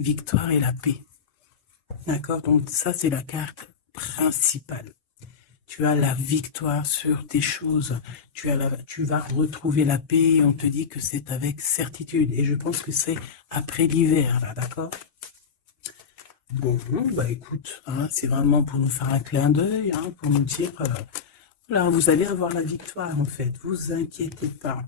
victoire et la paix. D'accord? Donc ça, c'est la carte principale. Tu as la victoire sur tes choses. Tu vas retrouver la paix. On te dit que c'est avec certitude. Et je pense que c'est après l'hiver, là, d'accord? Bon, bah écoute, hein, c'est vraiment pour nous faire un clin d'œil, hein, pour nous dire, là, vous allez avoir la victoire, en fait. Vous inquiétez pas.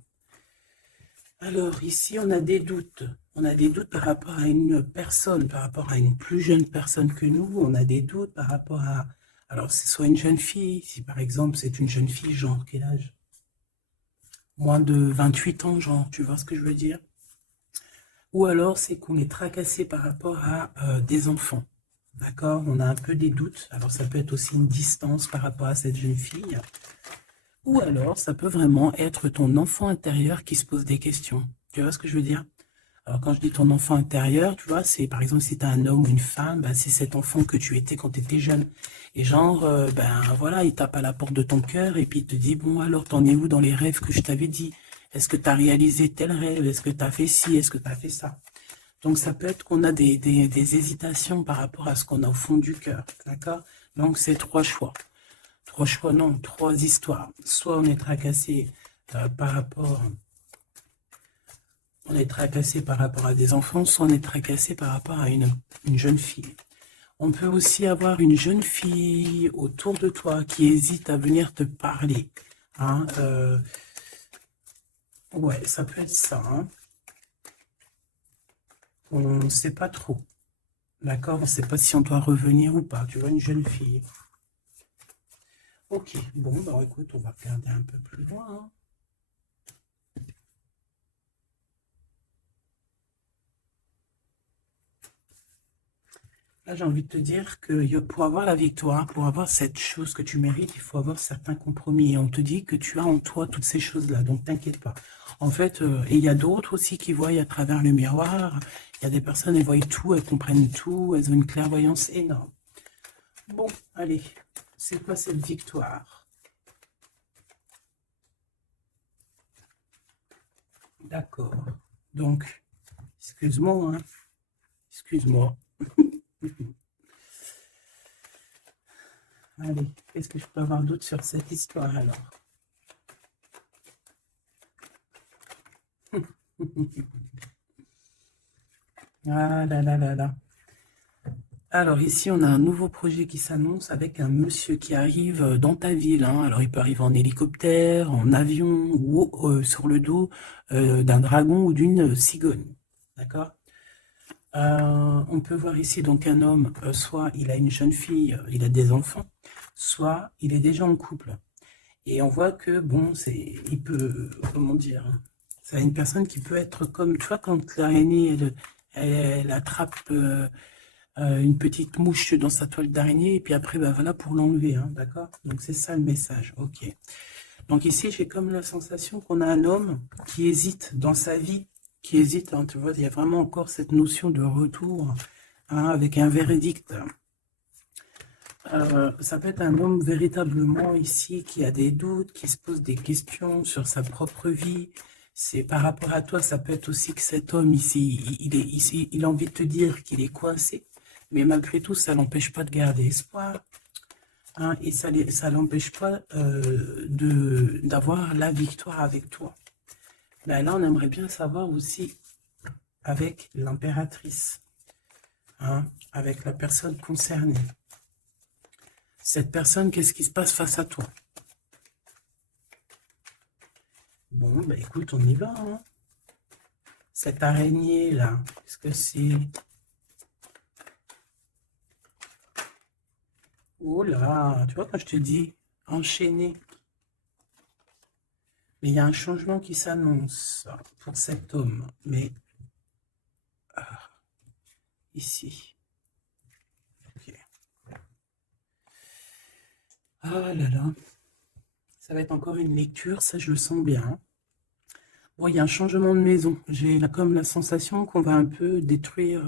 Alors, ici, on a des doutes. On a des doutes par rapport à une personne, par rapport à une plus jeune personne que nous. On a des doutes par rapport à... Alors, c'est soit une jeune fille, si par exemple, c'est une jeune fille, genre, quel âge? Moins de 28 ans, genre, tu vois ce que je veux dire? Ou alors, c'est qu'on est tracassé par rapport à des enfants. D'accord? On a un peu des doutes. Alors, ça peut être aussi une distance par rapport à cette jeune fille. Ou alors, ça peut vraiment être ton enfant intérieur qui se pose des questions. Tu vois ce que je veux dire? Alors, quand je dis ton enfant intérieur, tu vois, c'est par exemple si tu as un homme ou une femme, ben, c'est cet enfant que tu étais quand tu étais jeune. Et genre, ben voilà, il tape à la porte de ton cœur et puis il te dit, bon, alors, t'en es où dans les rêves que je t'avais dit? Est-ce que tu as réalisé tel rêve? Est-ce que tu as fait ci? Est-ce que tu as fait ça? Donc, ça peut être qu'on a des hésitations par rapport à ce qu'on a au fond du cœur. D'accord? Donc, c'est trois choix. Trois choix, non, trois histoires. Soit on est tracassé par rapport... On est tracassé par rapport à des enfants, soit on est tracassé par rapport à une jeune fille. On peut aussi avoir une jeune fille autour de toi qui hésite à venir te parler. Hein, ouais, ça peut être ça. Hein. On ne sait pas trop. D'accord? On ne sait pas si on doit revenir ou pas. Tu vois, une jeune fille. Ok, bon, bah écoute, on va regarder un peu plus loin. Hein. Là, j'ai envie de te dire que pour avoir la victoire, pour avoir cette chose que tu mérites, il faut avoir certains compromis. Et on te dit que tu as en toi toutes ces choses-là, donc t'inquiète pas. En fait, et il y a d'autres aussi qui voient à travers le miroir. Il y a des personnes, elles voient tout, elles comprennent tout, elles ont une clairvoyance énorme. Bon, allez, c'est quoi cette victoire? D'accord. Donc, excuse-moi, hein. Excuse-moi. Allez, qu'est-ce que je peux avoir d'autre sur cette histoire alors? Ah là là là là. Alors ici, on a un nouveau projet qui s'annonce avec un monsieur qui arrive dans ta ville. Hein. Alors il peut arriver en hélicoptère, en avion ou sur le dos d'un dragon ou d'une cigogne. D'accord? On peut voir ici donc un homme, soit il a une jeune fille, il a des enfants, soit il est déjà en couple. Et on voit que, bon, il peut, comment dire, c'est une personne qui peut être comme, tu vois, quand l'araignée, elle attrape une petite mouche dans sa toile d'araignée, et puis après, ben voilà, pour l'enlever, hein, d'accord? Donc c'est ça le message, ok. Donc ici, j'ai comme la sensation qu'on a un homme qui hésite dans sa vie, qui hésite, hein, tu vois, il y a vraiment encore cette notion de retour, hein, avec un verdict. Ça peut être un homme véritablement ici qui a des doutes, qui se pose des questions sur sa propre vie. C'est par rapport à toi, ça peut être aussi que cet homme ici, il a envie de te dire qu'il est coincé, mais malgré tout, ça l'empêche pas de garder espoir. Hein, et ça l'empêche pas d'avoir la victoire avec toi. Ben là, on aimerait bien savoir aussi avec l'impératrice, hein, avec la personne concernée. Cette personne, qu'est-ce qui se passe face à toi? Bon, bah écoute, on y va. Hein. Cette araignée-là, qu'est-ce que c'est? Oh là, tu vois quand je te dis enchaîner. Mais il y a un changement qui s'annonce pour cet homme. Mais ici. Ok. Ah là là. Ça va être encore une lecture, ça je le sens bien. Bon, il y a un changement de maison. J'ai comme la sensation qu'on va un peu détruire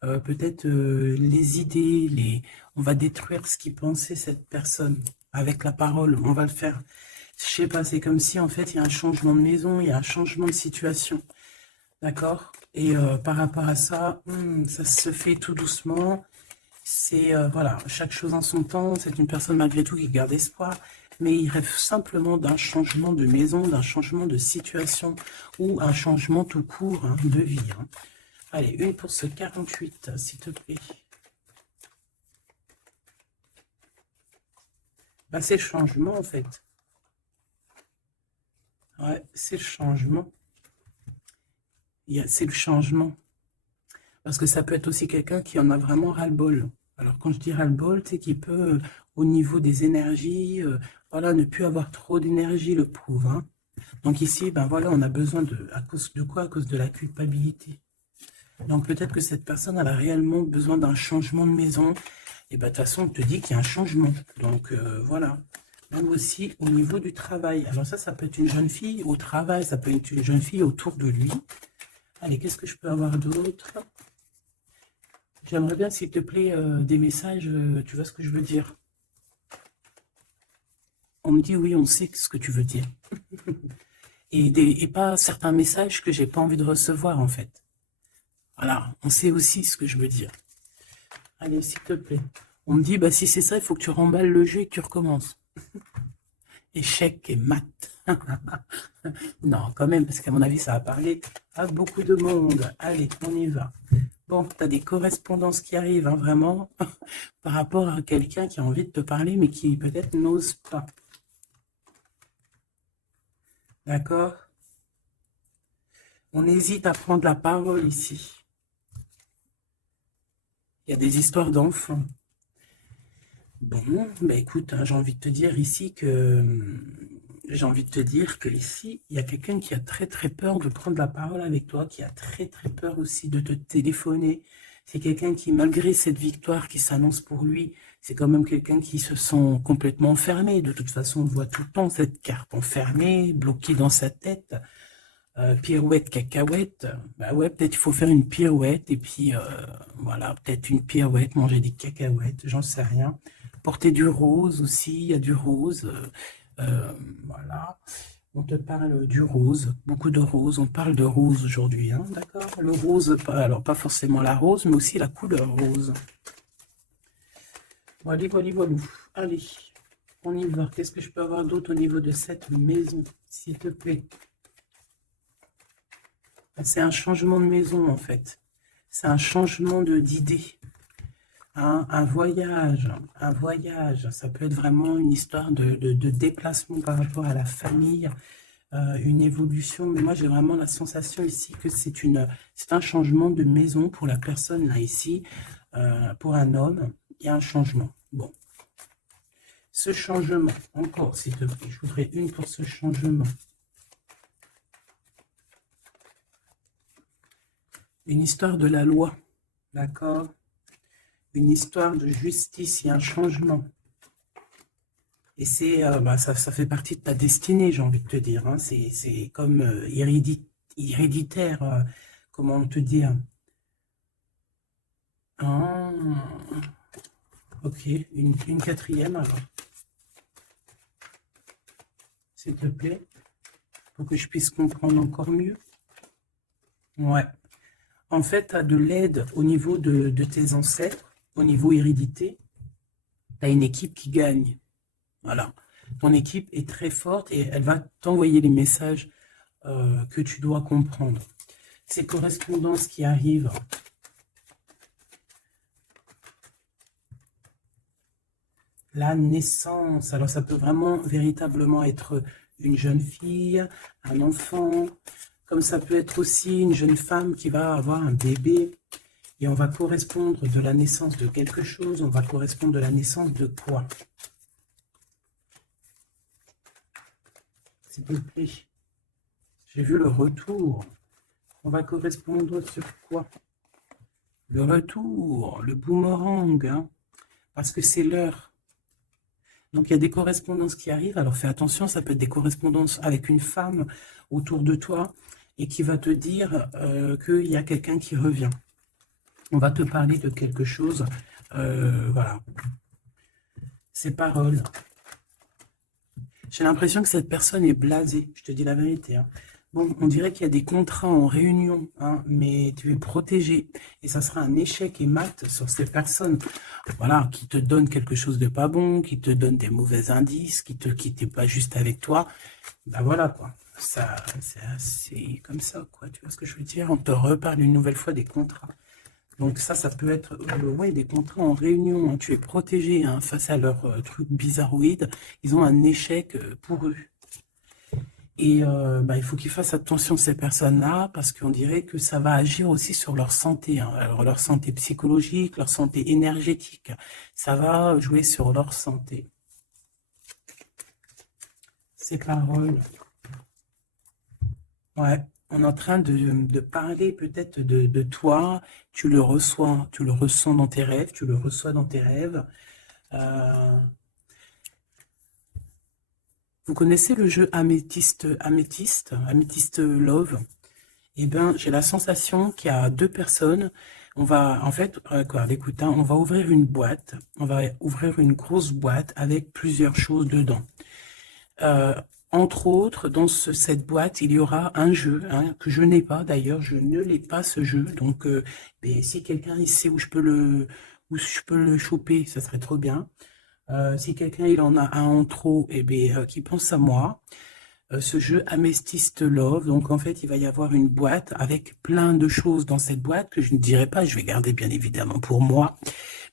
peut-être les idées, on va détruire ce qui pensait cette personne avec la parole. On va le faire. Je sais pas, c'est comme si en fait il y a un changement de maison, il y a un changement de situation. D'accord? Et par rapport à ça, ça se fait tout doucement. C'est, voilà, chaque chose en son temps. C'est une personne malgré tout qui garde espoir. Mais il rêve simplement d'un changement de maison, d'un changement de situation ou un changement tout court hein, de vie. Hein. Allez, une pour ce 48, s'il te plaît. Bah, c'est le changement, en fait. Ouais, c'est le changement. C'est le changement. Parce que ça peut être aussi quelqu'un qui en a vraiment ras-le-bol. Alors, quand je dis ras-le-bol, c'est qu'il peut, au niveau des énergies, voilà, ne plus avoir trop d'énergie, le prouve. Hein. Donc ici, ben voilà, on a besoin de... À cause de quoi? À cause de la culpabilité. Donc peut-être que cette personne, elle a réellement besoin d'un changement de maison. Et ben de toute façon, on te dit qu'il y a un changement. Donc voilà. Même aussi au niveau du travail. Alors ça peut être une jeune fille au travail, ça peut être une jeune fille autour de lui. Allez, qu'est-ce que je peux avoir d'autre? J'aimerais bien, s'il te plaît, des messages, tu vois ce que je veux dire? On me dit oui, on sait ce que tu veux dire. et pas certains messages que j'ai pas envie de recevoir, en fait. Voilà, on sait aussi ce que je veux dire. Allez, s'il te plaît. On me dit, bah si c'est ça, il faut que tu remballes le jeu et que tu recommences. Échec et maths. Non, quand même, parce qu'à mon avis, ça va parler à beaucoup de monde. Allez, on y va. Bon, tu as des correspondances qui arrivent, hein, vraiment, par rapport à quelqu'un qui a envie de te parler, mais qui peut-être n'ose pas. D'accord? On hésite à prendre la parole ici. Il y a des histoires d'enfants. Bon, bah écoute, hein, j'ai envie de te dire ici que ici, il y a quelqu'un qui a très très peur de prendre la parole avec toi, qui a très très peur aussi de te téléphoner. C'est quelqu'un qui, malgré cette victoire qui s'annonce pour lui, c'est quand même quelqu'un qui se sent complètement enfermé. De toute façon, on voit tout le temps cette carte enfermée, bloquée dans sa tête. Pirouette, cacahuète. Bah ouais, peut-être il faut faire une pirouette et puis voilà, peut-être une pirouette, manger des cacahuètes, j'en sais rien. Porter du rose aussi, il y a du rose. Voilà, on te parle du rose, beaucoup de rose. On parle de rose aujourd'hui, hein, d'accord? Le rose, alors pas forcément la rose, mais aussi la couleur rose. Voilà, voilà, voilà. Allez, on y va. Qu'est-ce que je peux avoir d'autre au niveau de cette maison, s'il te plaît? C'est un changement de maison, en fait. C'est un changement d'idée. Hein, un voyage. Ça peut être vraiment une histoire de déplacement par rapport à la famille, une évolution. Mais moi, j'ai vraiment la sensation ici que c'est un changement de maison pour la personne, là, ici. Pour un homme, il y a un changement. Bon. Ce changement, encore, s'il te plaît, je voudrais une pour ce changement. Une histoire de la loi, d'accord? Une histoire de justice, il y a un changement. Et c'est, ça fait partie de ta destinée, j'ai envie de te dire. Hein. C'est comme héréditaire, comment on te dit. Ah, ok, une quatrième alors. S'il te plaît, pour que je puisse comprendre encore mieux. Ouais. En fait, tu as de l'aide au niveau de tes ancêtres, au niveau hérédité. Tu as une équipe qui gagne. Voilà. Ton équipe est très forte et elle va t'envoyer les messages que tu dois comprendre. Ces correspondances qui arrivent. La naissance. Alors, ça peut vraiment, véritablement être une jeune fille, un enfant, comme ça peut être aussi une jeune femme qui va avoir un bébé. Et on va correspondre de la naissance de quelque chose, on va correspondre de la naissance de quoi? S'il vous plaît. J'ai vu le retour. On va correspondre sur quoi? Le retour, le boomerang, hein, parce que c'est l'heure. Donc, il y a des correspondances qui arrivent. Alors, fais attention, ça peut être des correspondances avec une femme autour de toi et qui va te dire qu'il y a quelqu'un qui revient. On va te parler de quelque chose. Voilà. Ces paroles. J'ai l'impression que cette personne est blasée. Je te dis la vérité. Hein. Bon, on dirait qu'il y a des contrats en réunion, hein, mais tu es protégé. Et ça sera un échec et mat sur ces personnes, voilà, qui te donnent quelque chose de pas bon, qui te donnent des mauvais indices, qui te quittent pas juste avec toi. Ben voilà, quoi. Ça, c'est comme ça, quoi. Tu vois ce que je veux dire? On te reparle une nouvelle fois des contrats. Donc ça peut être ouais, des contrats en réunion, hein. Tu es protégé, hein, face à leurs trucs bizarroïdes. Ils ont un échec pour eux. Et bah, il faut qu'ils fassent attention ces personnes-là parce qu'on dirait que ça va agir aussi sur leur santé, hein. Alors leur santé psychologique, leur santé énergétique. Ça va jouer sur leur santé. Ces paroles. Ouais, on est en train de parler peut-être de toi. Tu le ressens dans tes rêves, tu le reçois dans tes rêves. Vous connaissez le jeu Améthyste Love? Eh bien, j'ai la sensation qu'il y a deux personnes. On va, en fait, écoute, hein, on va ouvrir une boîte. On va ouvrir une grosse boîte avec plusieurs choses dedans. Entre autres, dans cette boîte, il y aura un jeu, hein, que je n'ai pas d'ailleurs. Je ne l'ai pas, ce jeu. Donc, si quelqu'un sait où je peux le choper, ça serait trop bien. Si quelqu'un il en a un en trop, eh bien, qui pense à moi. Ce jeu Amethyst Love, donc en fait il va y avoir une boîte avec plein de choses dans cette boîte que je ne dirai pas, je vais garder bien évidemment pour moi,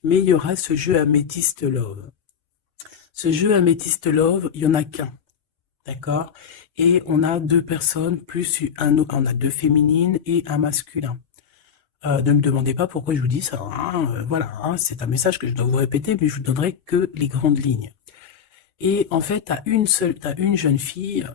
mais il y aura ce jeu Amethyst Love. Ce jeu Amethyst Love, il n'y en a qu'un, d'accord? Et on a deux personnes, plus on a deux féminines et un masculin. Ne me demandez pas pourquoi je vous dis ça, hein, voilà, hein, c'est un message que je dois vous répéter, mais je vous donnerai que les grandes lignes. Et en fait, tu as une jeune fille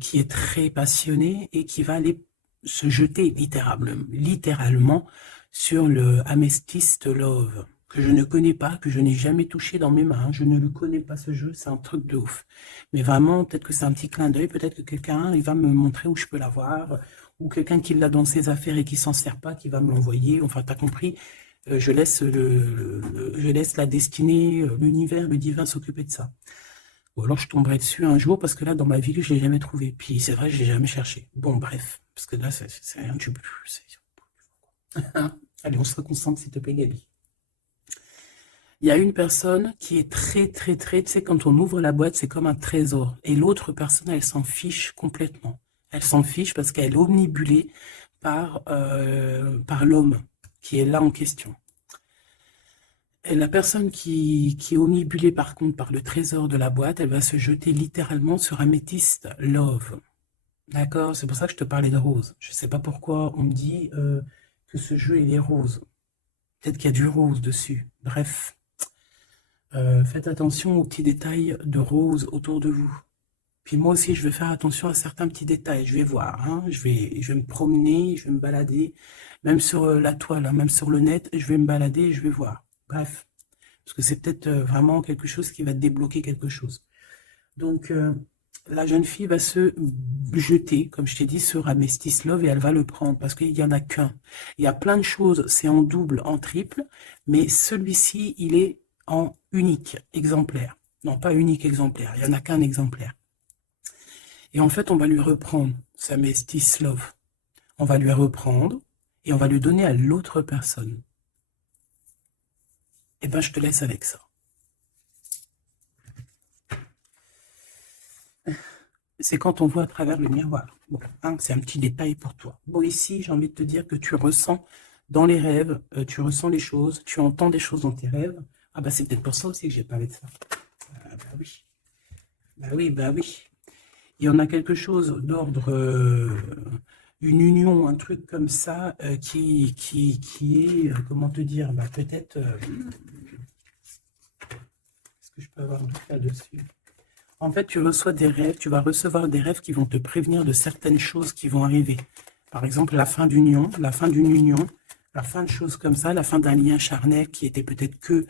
qui est très passionnée et qui va aller se jeter littéralement sur le Amethyst Love, que je ne connais pas, que je n'ai jamais touché dans mes mains. Je ne le connais pas, ce jeu, c'est un truc de ouf. Mais vraiment, peut-être que c'est un petit clin d'œil, peut-être que quelqu'un il va me montrer où je peux l'avoir, ou quelqu'un qui l'a dans ses affaires et qui s'en sert pas, qui va me l'envoyer. Enfin, t'as compris, je laisse la destinée, l'univers, le divin s'occuper de ça. Ou alors je tomberai dessus un jour parce que là, dans ma vie, je ne l'ai jamais trouvé. Puis c'est vrai, je ne l'ai jamais cherché. Bon, bref, parce que là, c'est rien du tout. Allez, on se reconcentre, s'il te plaît, Gabi. Il y a une personne qui est très, très, très, tu sais, quand on ouvre la boîte, c'est comme un trésor. Et l'autre personne, elle s'en fiche complètement. Elle s'en fiche parce qu'elle est omnibulée par l'homme qui est là en question. Et la personne qui est omnibulée par contre par le trésor de la boîte, elle va se jeter littéralement sur Amethyst Love. D'accord? C'est pour ça que je te parlais de rose. Je ne sais pas pourquoi on me dit que ce jeu il est rose. Peut-être qu'il y a du rose dessus. Bref. Faites attention aux petits détails de rose autour de vous. Puis moi aussi, je vais faire attention à certains petits détails. Je vais voir, hein. Je vais me promener, je vais me balader. Même sur la toile, hein, même sur le net, je vais me balader et je vais voir. Bref. Parce que c'est peut-être vraiment quelque chose qui va débloquer quelque chose. Donc, la jeune fille va se jeter, comme je t'ai dit, sur Amethyst Love et elle va le prendre parce qu'il n'y en a qu'un. Il y a plein de choses, c'est en double, en triple, mais celui-ci, il est en unique exemplaire. Non, pas unique exemplaire, il n'y en a qu'un exemplaire. Et en fait, on va lui reprendre sa Amethyst Love. On va lui reprendre et on va lui donner à l'autre personne. Eh ben, je te laisse avec ça. C'est quand on voit à travers le miroir. Bon, hein, c'est un petit détail pour toi. Bon, ici, j'ai envie de te dire que tu ressens dans les rêves, tu ressens les choses, tu entends des choses dans tes rêves. Ah bah c'est peut-être pour ça aussi que j'ai parlé de ça. Ah, bah oui. Bah oui, bah oui. Il y en a quelque chose d'ordre, une union, un truc comme ça, qui est, comment te dire, bah peut-être, est-ce que je peux avoir un truc là-dessus? En fait, tu reçois des rêves, tu vas recevoir des rêves qui vont te prévenir de certaines choses qui vont arriver. Par exemple, la fin d'une union, la fin de choses comme ça, la fin d'un lien charnel qui était peut-être que,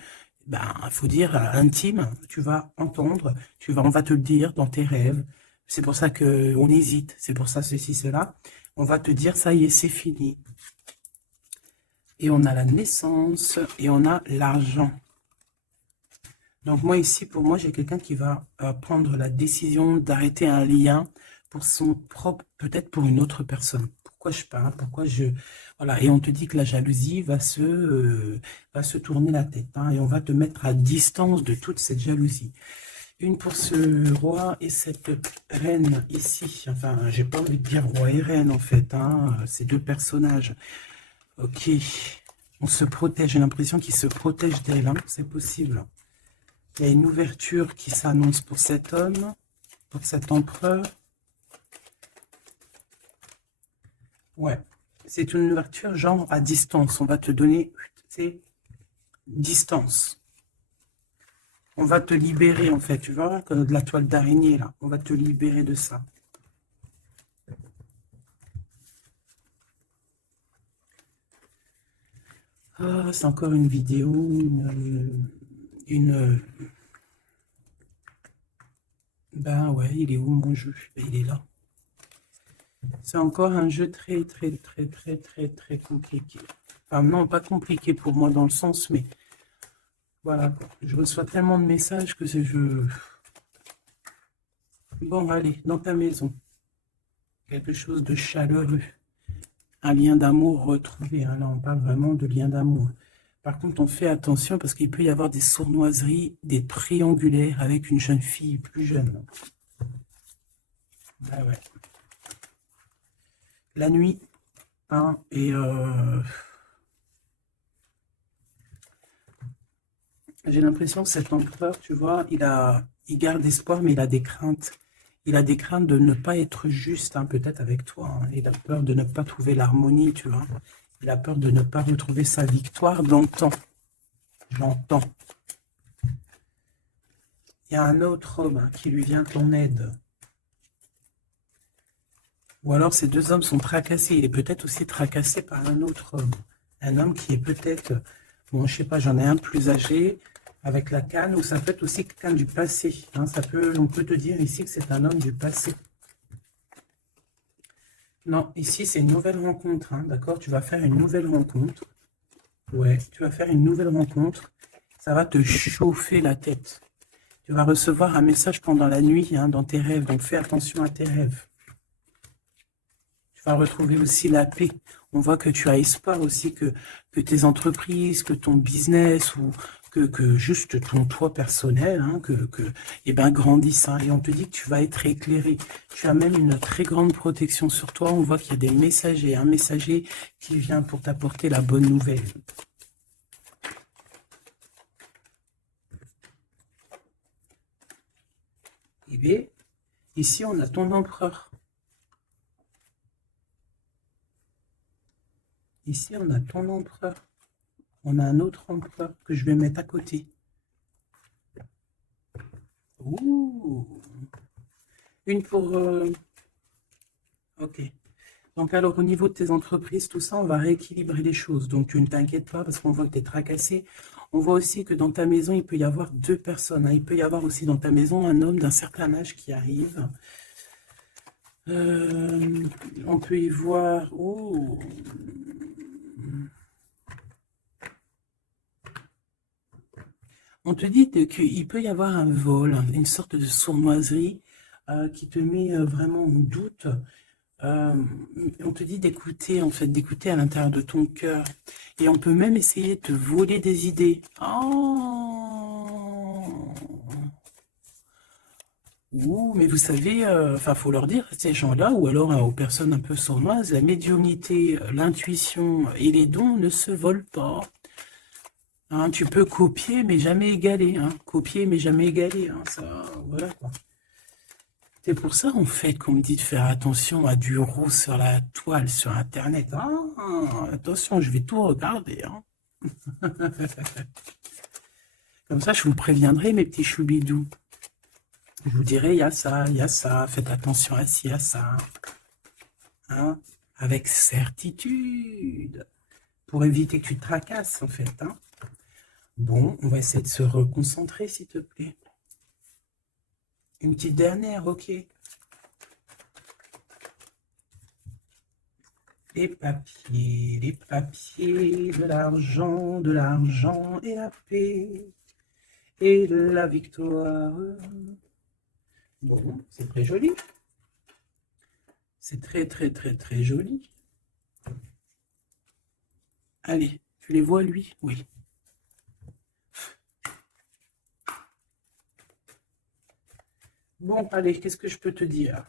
ben, faut dire, intime. Tu vas entendre, on va te le dire dans tes rêves. C'est pour ça qu'on hésite, c'est pour ça ceci, cela. On va te dire, ça y est, c'est fini. Et on a la naissance et on a l'argent. Donc moi ici, pour moi, j'ai quelqu'un qui va prendre la décision d'arrêter un lien pour son propre, peut-être pour une autre personne. Pourquoi je parle, pourquoi je... Voilà, et on te dit que la jalousie va se tourner la tête, hein, et on va te mettre à distance de toute cette jalousie. Une pour ce roi et cette reine ici. Enfin, j'ai pas envie de dire roi et reine, en fait, hein, ces deux personnages. Ok, on se protège, j'ai l'impression qu'ils se protègent d'elle, hein, c'est possible. Il y a une ouverture qui s'annonce pour cet homme, pour cet empereur. Ouais, c'est une ouverture genre à distance. On va te donner, c'est distance. On va te libérer en fait. Tu vois, comme de la toile d'araignée là. On va te libérer de ça. Ah, c'est encore une vidéo, Ben ouais, il est où mon jeu? Ben, il est là. C'est encore un jeu très compliqué. Enfin non, pas compliqué pour moi dans le sens, mais voilà, quoi. Je reçois tellement de messages que c'est je... Bon, allez, dans ta maison. Quelque chose de chaleureux. Un lien d'amour retrouvé. Hein. Là, on parle vraiment de lien d'amour. Par contre, on fait attention parce qu'il peut y avoir des sournoiseries, des triangulaires avec une jeune fille plus jeune. Ah ouais. La nuit, hein, et j'ai l'impression que cet empereur, tu vois, il garde espoir, mais il a des craintes. Il a des craintes de ne pas être juste, hein, peut-être avec toi. Hein. Il a peur de ne pas trouver l'harmonie, tu vois. Il a peur de ne pas retrouver sa victoire dans le temps. J'entends. Il y a un autre homme, hein, qui lui vient en aide. Ou alors ces deux hommes sont tracassés. Il est peut-être aussi tracassé par un autre homme. Un homme qui est peut-être, bon, je sais pas, j'en ai un plus âgé, avec la canne, ou ça peut être aussi quelqu'un du passé. Hein, on peut te dire ici que c'est un homme du passé. Non, ici c'est une nouvelle rencontre, hein, d'accord? Tu vas faire une nouvelle rencontre. Ouais, tu vas faire une nouvelle rencontre. Ça va te chauffer la tête. Tu vas recevoir un message pendant la nuit, hein, dans tes rêves, donc fais attention à tes rêves. Tu vas retrouver aussi la paix. On voit que tu as espoir aussi que tes entreprises, que ton business ou que juste ton toi personnel, hein, eh ben, grandisse. Hein, et on te dit que tu vas être éclairé. Tu as même une très grande protection sur toi. On voit qu'il y a des messagers, un messager qui vient pour t'apporter la bonne nouvelle. Et bien, ici, on a ton empereur. Ici, on a ton empereur. On a un autre empereur que je vais mettre à côté. Ouh. Une pour... Ok. Donc alors, au niveau de tes entreprises, tout ça, on va rééquilibrer les choses. Donc, tu ne t'inquiètes pas parce qu'on voit que tu es tracassé. On voit aussi que dans ta maison, il peut y avoir deux personnes. Hein. Il peut y avoir aussi dans ta maison un homme d'un certain âge qui arrive. On peut y voir... Oh. On te dit qu'il peut y avoir un vol, une sorte de sournoiserie qui te met vraiment en doute. On te dit d'écouter, en fait, d'écouter à l'intérieur de ton cœur. Et on peut même essayer de te voler des idées. Oh. Ouh, mais vous savez, enfin, faut leur dire à ces gens-là, ou alors aux personnes un peu sournoises, la médiumnité, l'intuition et les dons ne se volent pas. Hein, tu peux copier, mais jamais égaler. Hein. Copier, mais jamais égaler. Hein. Ça, voilà, quoi. C'est pour ça, en fait, qu'on me dit de faire attention à du rose sur la toile, sur Internet. Ah, attention, je vais tout regarder. Hein. Comme ça, je vous préviendrai, mes petits choubidous. Je vous dirai, il y a ça, faites attention à ci, à ça. Hein. Avec certitude. Pour éviter que tu te tracasses, en fait. Hein. Bon, on va essayer de se reconcentrer, s'il te plaît. Une petite dernière, ok. Les papiers, de l'argent et la paix et la victoire. Bon, c'est très joli. C'est très, très, très, très joli. Allez, tu les vois, lui? Oui. Bon, allez, qu'est-ce que je peux te dire?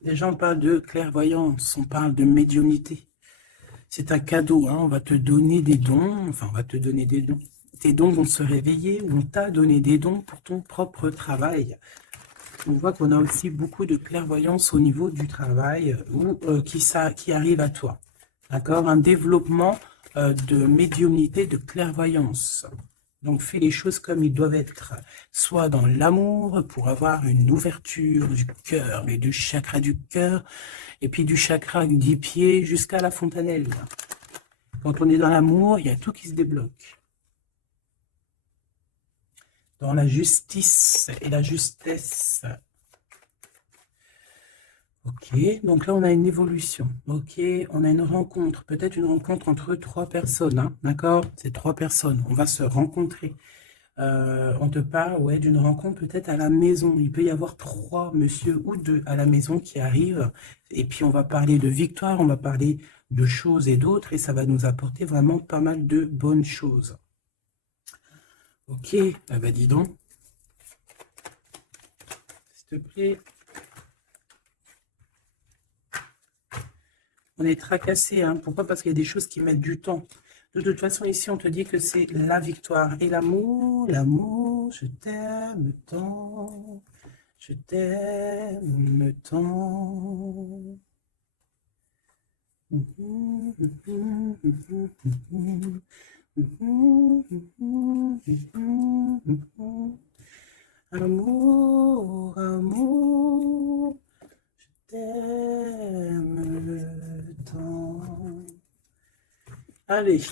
Les gens parlent de clairvoyance, on parle de médiumnité. C'est un cadeau, hein, on va te donner des dons, enfin, on va te donner des dons. Tes dons vont se réveiller, on t'a donné des dons pour ton propre travail. On voit qu'on a aussi beaucoup de clairvoyance au niveau du travail qui arrive à toi. D'accord? Un développement de médiumnité, de clairvoyance. Donc, fais les choses comme ils doivent être. Soit dans l'amour, pour avoir une ouverture du cœur, mais du chakra du cœur, et puis du chakra du pied jusqu'à la fontanelle. Quand on est dans l'amour, il y a tout qui se débloque. Dans la justice et la justesse. Ok, donc là on a une évolution. Ok, on a une rencontre, peut-être une rencontre entre 3 personnes, hein, d'accord? C'est 3 personnes, on va se rencontrer. On te parle, ouais, d'une rencontre peut-être à la maison. Il peut y avoir 3 monsieur ou 2 à la maison qui arrivent. Et puis on va parler de victoire, on va parler de choses et d'autres, et ça va nous apporter vraiment pas mal de bonnes choses. Ok, ah bah dis donc. S'il te plaît. On est tracassé, hein. Pourquoi? Parce qu'il y a des choses qui mettent du temps. De toute façon, ici, on te dit que c'est la victoire. Et l'amour, je t'aime tant, je t'aime tant. Amour, amour, je t'aime tant. Allez.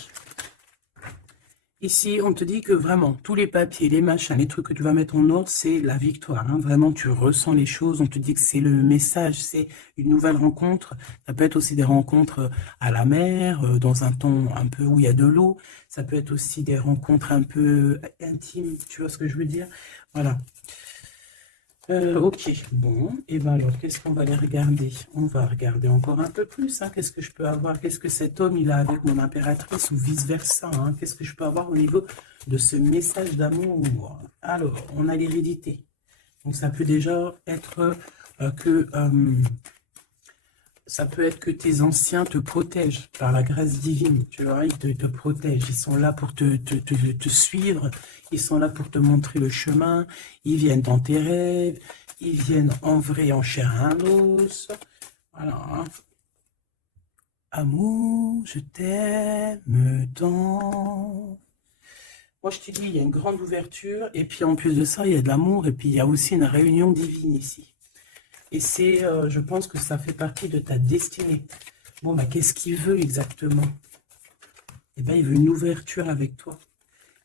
Ici, on te dit que vraiment, tous les papiers, les machins, les trucs que tu vas mettre en ordre, c'est la victoire. Hein. Vraiment, tu ressens les choses. On te dit que c'est le message, c'est une nouvelle rencontre. Ça peut être aussi des rencontres à la mer, dans un temps un peu où il y a de l'eau. Ça peut être aussi des rencontres un peu intimes. Tu vois ce que je veux dire? Voilà. Ok, bon, et ben alors, qu'est-ce qu'on va aller regarder? On va regarder encore un peu plus, hein. Qu'est-ce que je peux avoir? Qu'est-ce que cet homme, il a avec mon impératrice ou vice-versa, hein? Qu'est-ce que je peux avoir au niveau de ce message d'amour? Alors, on a l'hérédité. Donc, ça peut déjà être ça peut être que tes anciens te protègent par la grâce divine, tu vois, ils te protègent, ils sont là pour te suivre, ils sont là pour te montrer le chemin, ils viennent dans tes rêves, ils viennent en vrai, en chair et en os. Voilà. Hein. Amour, je t'aime tant. Moi, je te dis, il y a une grande ouverture, et puis en plus de ça, il y a de l'amour, et puis il y a aussi une réunion divine ici. Et c'est, je pense que ça fait partie de ta destinée. Bon, bah, qu'est-ce qu'il veut exactement? Eh bien, il veut une ouverture avec toi.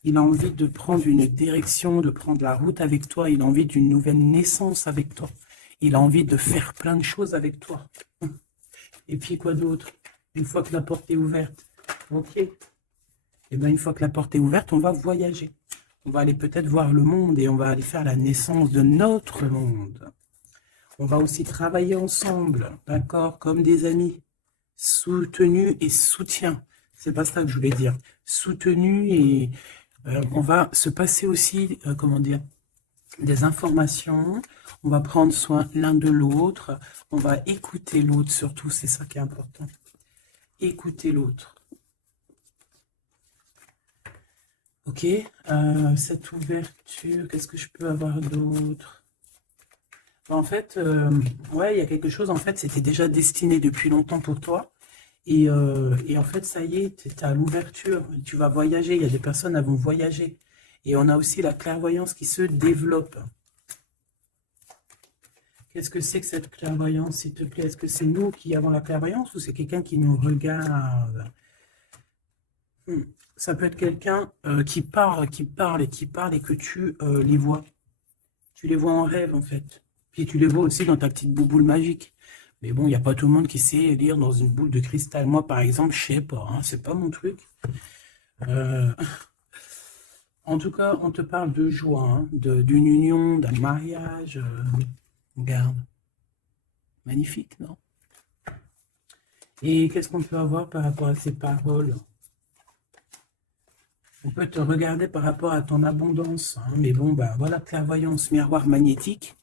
Il a envie de prendre une direction, de prendre la route avec toi. Il a envie d'une nouvelle naissance avec toi. Il a envie de faire plein de choses avec toi. Et puis, quoi d'autre? Une fois que la porte est ouverte. Ok. Eh bien, une fois que la porte est ouverte, on va voyager. On va aller peut-être voir le monde et on va aller faire la naissance de notre monde. On va aussi travailler ensemble, d'accord, comme des amis, soutenus et soutien. C'est pas ça que je voulais dire. Soutenu et on va se passer aussi, comment dire, des informations. On va prendre soin l'un de l'autre. On va écouter l'autre surtout, c'est ça qui est important. Écouter l'autre. Ok, cette ouverture, qu'est-ce que je peux avoir d'autre? En fait, ouais, il y a quelque chose, en fait, c'était déjà destiné depuis longtemps pour toi. Et en fait, ça y est, tu es à l'ouverture, tu vas voyager, il y a des personnes qui vont voyager. Et on a aussi la clairvoyance qui se développe. Qu'est-ce que c'est que cette clairvoyance, s'il te plaît? Est-ce que c'est nous qui avons la clairvoyance ou c'est quelqu'un qui nous regarde? Ça peut être quelqu'un qui parle et que tu les vois. Tu les vois en rêve, en fait. Puis tu les vois aussi dans ta petite bouboule magique. Mais bon, il n'y a pas tout le monde qui sait lire dans une boule de cristal. Moi, par exemple, je sais pas. Hein, c'est pas mon truc. En tout cas, on te parle de joie, hein, d'une union, d'un mariage. Regarde. Magnifique, non? Et qu'est-ce qu'on peut avoir par rapport à ces paroles? On peut te regarder par rapport à ton abondance, hein, mais bon, bah voilà, clairvoyance, miroir magnétique.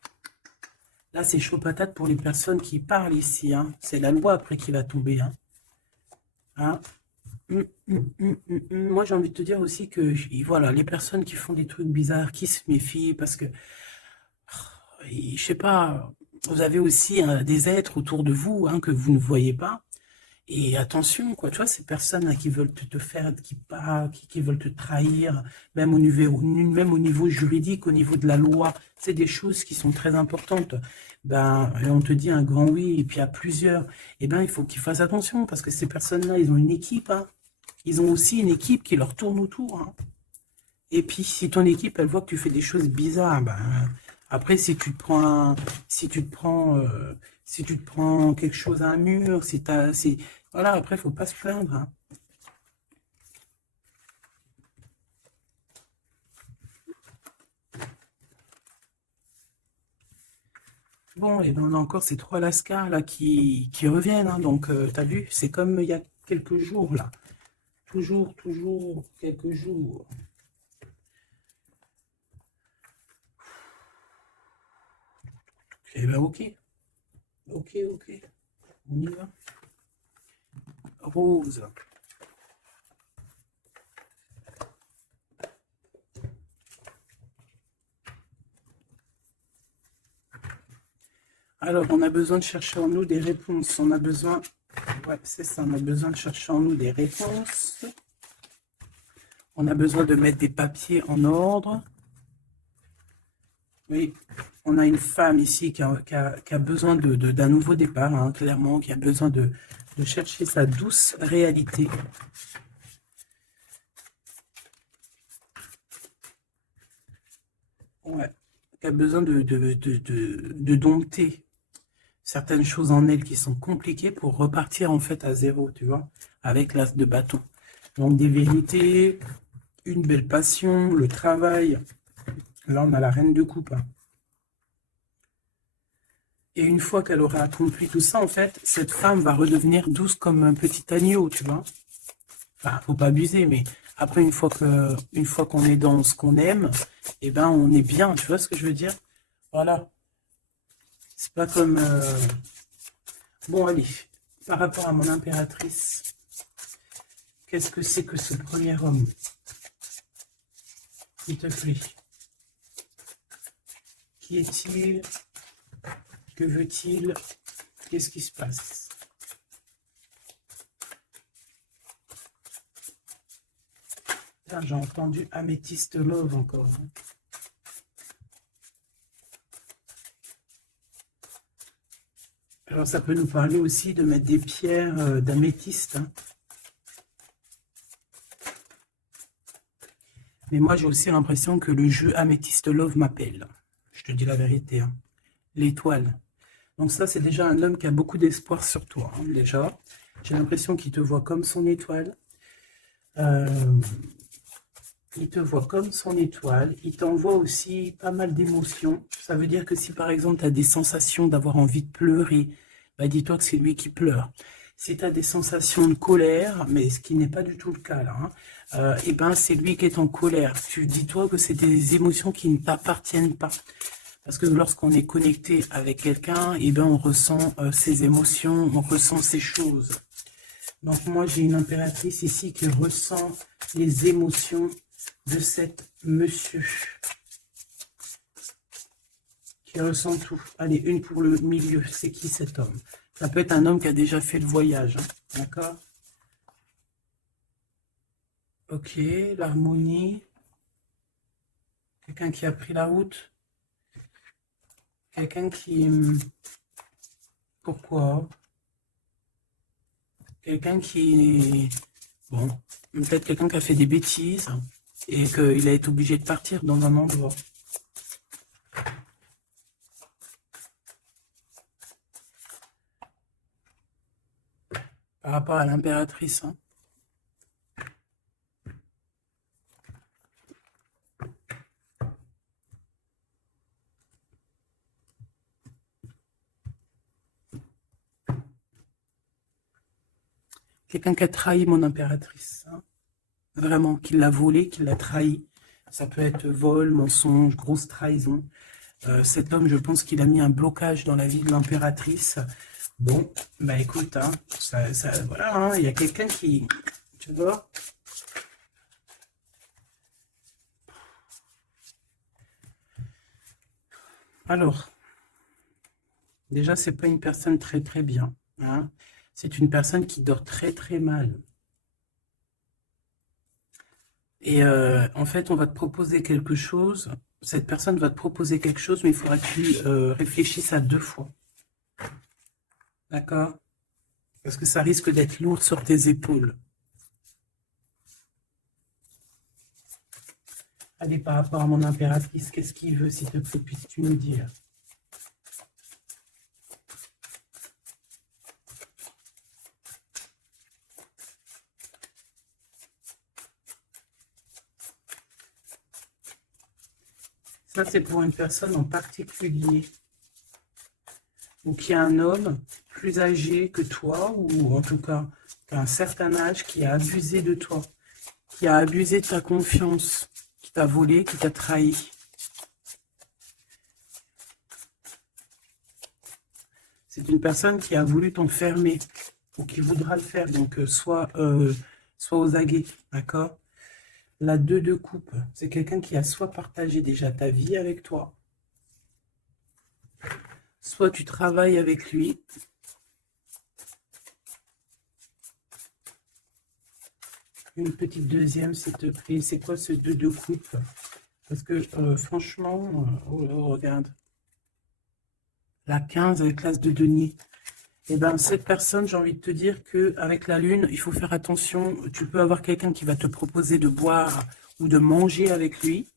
Là, c'est chaud patate pour les personnes qui parlent ici. Hein. C'est la loi après qui va tomber. Hein. Hein. Moi, j'ai envie de te dire aussi que voilà, les personnes qui font des trucs bizarres, qui se méfient, parce que, je sais pas, vous avez aussi des êtres autour de vous hein, que vous ne voyez pas. Et attention, quoi, tu vois, ces personnes-là qui veulent te faire, qui veulent te trahir, même au niveau juridique, au niveau de la loi, c'est des choses qui sont très importantes. Ben, et on te dit un grand oui, et puis à plusieurs, eh ben, il faut qu'ils fassent attention, parce que ces personnes-là, ils ont une équipe, hein. Ils ont aussi une équipe qui leur tourne autour, hein. Et puis, si ton équipe, elle voit que tu fais des choses bizarres, ben, après, si tu te prends quelque chose à un mur, voilà, après, faut pas se plaindre, hein. Bon, et ben, on a encore ces trois lascars là qui reviennent, hein. Donc, t'as vu, c'est comme il y a quelques jours, là. Toujours, quelques jours. Eh ben, ok. Ok. On y va. Rose. Alors, on a besoin de chercher en nous des réponses. On a besoin... Ouais, c'est ça, on a besoin de chercher en nous des réponses. On a besoin de mettre des papiers en ordre. Oui, on a une femme ici qui a besoin d'un nouveau départ, hein, clairement, qui a besoin de chercher sa douce réalité. Ouais, qui a besoin de dompter certaines choses en elle qui sont compliquées pour repartir en fait à zéro, tu vois, avec l'as de bâton. Donc des vérités, une belle passion, le travail. Là, on a la reine de coupe. Hein. Et une fois qu'elle aura accompli tout ça, en fait, cette femme va redevenir douce comme un petit agneau, tu vois. Enfin, faut pas abuser, mais après, une fois qu'on est dans ce qu'on aime, eh ben, on est bien, tu vois ce que je veux dire? Voilà. C'est pas comme... Bon, allez, par rapport à mon impératrice, qu'est-ce que c'est que ce premier homme? S'il te plaît. Qui est-il? Que veut-il? Qu'est-ce qui se passe? J'ai entendu Améthyste Love encore. Hein. Alors ça peut nous parler aussi de mettre des pierres d'améthyste. Hein. Mais moi j'ai aussi l'impression que le jeu Améthyste Love m'appelle. Je te dis la vérité. Hein. L'étoile. Donc ça c'est déjà un homme qui a beaucoup d'espoir sur toi. Hein, déjà. J'ai l'impression qu'il te voit comme son étoile. Il te voit comme son étoile, il t'envoie aussi pas mal d'émotions. Ça veut dire que si par exemple tu as des sensations d'avoir envie de pleurer, bah dis-toi que c'est lui qui pleure. Si tu as des sensations de colère, mais ce qui n'est pas du tout le cas là, hein, et ben c'est lui qui est en colère. Tu dis-toi que c'est des émotions qui ne t'appartiennent pas. Parce que lorsqu'on est connecté avec quelqu'un, et ben on ressent ses émotions, on ressent ces choses. Donc moi j'ai une impératrice ici qui ressent les émotions de cet monsieur qui ressent tout. Allez, une pour le milieu. C'est qui cet homme? Ça peut être un homme qui a déjà fait le voyage. Hein. D'accord? Ok, l'harmonie. Quelqu'un qui a pris la route. Quelqu'un qui... Pourquoi? Quelqu'un qui... Bon, peut-être quelqu'un qui a fait des bêtises et qu'il a été obligé de partir dans un endroit. Par rapport à l'impératrice. Hein. Quelqu'un qui a trahi mon impératrice. Hein. Vraiment, qui l'a volé, qui l'a trahi. Ça peut être vol, mensonge, grosse trahison. Cet homme, je pense qu'il a mis un blocage dans la vie de l'impératrice. Bon, bah écoute, hein, voilà, hein, il y a quelqu'un qui... Tu vois? Alors, déjà, c'est pas une personne très très bien. Hein. C'est une personne qui dort très très mal. Et en fait, on va te proposer quelque chose. Cette personne va te proposer quelque chose, mais il faudra que tu réfléchisses à 2 fois. D'accord? Parce que ça risque d'être lourd sur tes épaules. Allez, par rapport à mon impératrice, qu'est-ce qu'il veut, s'il te plaît, puisses-tu nous dire? Ça, c'est pour une personne en particulier. Ou qui a un homme plus âgé que toi, ou en tout cas, qui a un certain âge, qui a abusé de toi, qui a abusé de ta confiance, qui t'a volé, qui t'a trahi. C'est une personne qui a voulu t'enfermer, ou qui voudra le faire, donc soit aux aguets, d'accord? La 2 de coupe, c'est quelqu'un qui a soit partagé déjà ta vie avec toi, soit tu travailles avec lui. Une petite deuxième, s'il te plaît. C'est quoi ce 2 de coupe? Parce que franchement, regarde. La 15 avec l'as de denier. Et bien, cette personne, j'ai envie de te dire qu'avec la lune, il faut faire attention. Tu peux avoir quelqu'un qui va te proposer de boire ou de manger avec lui.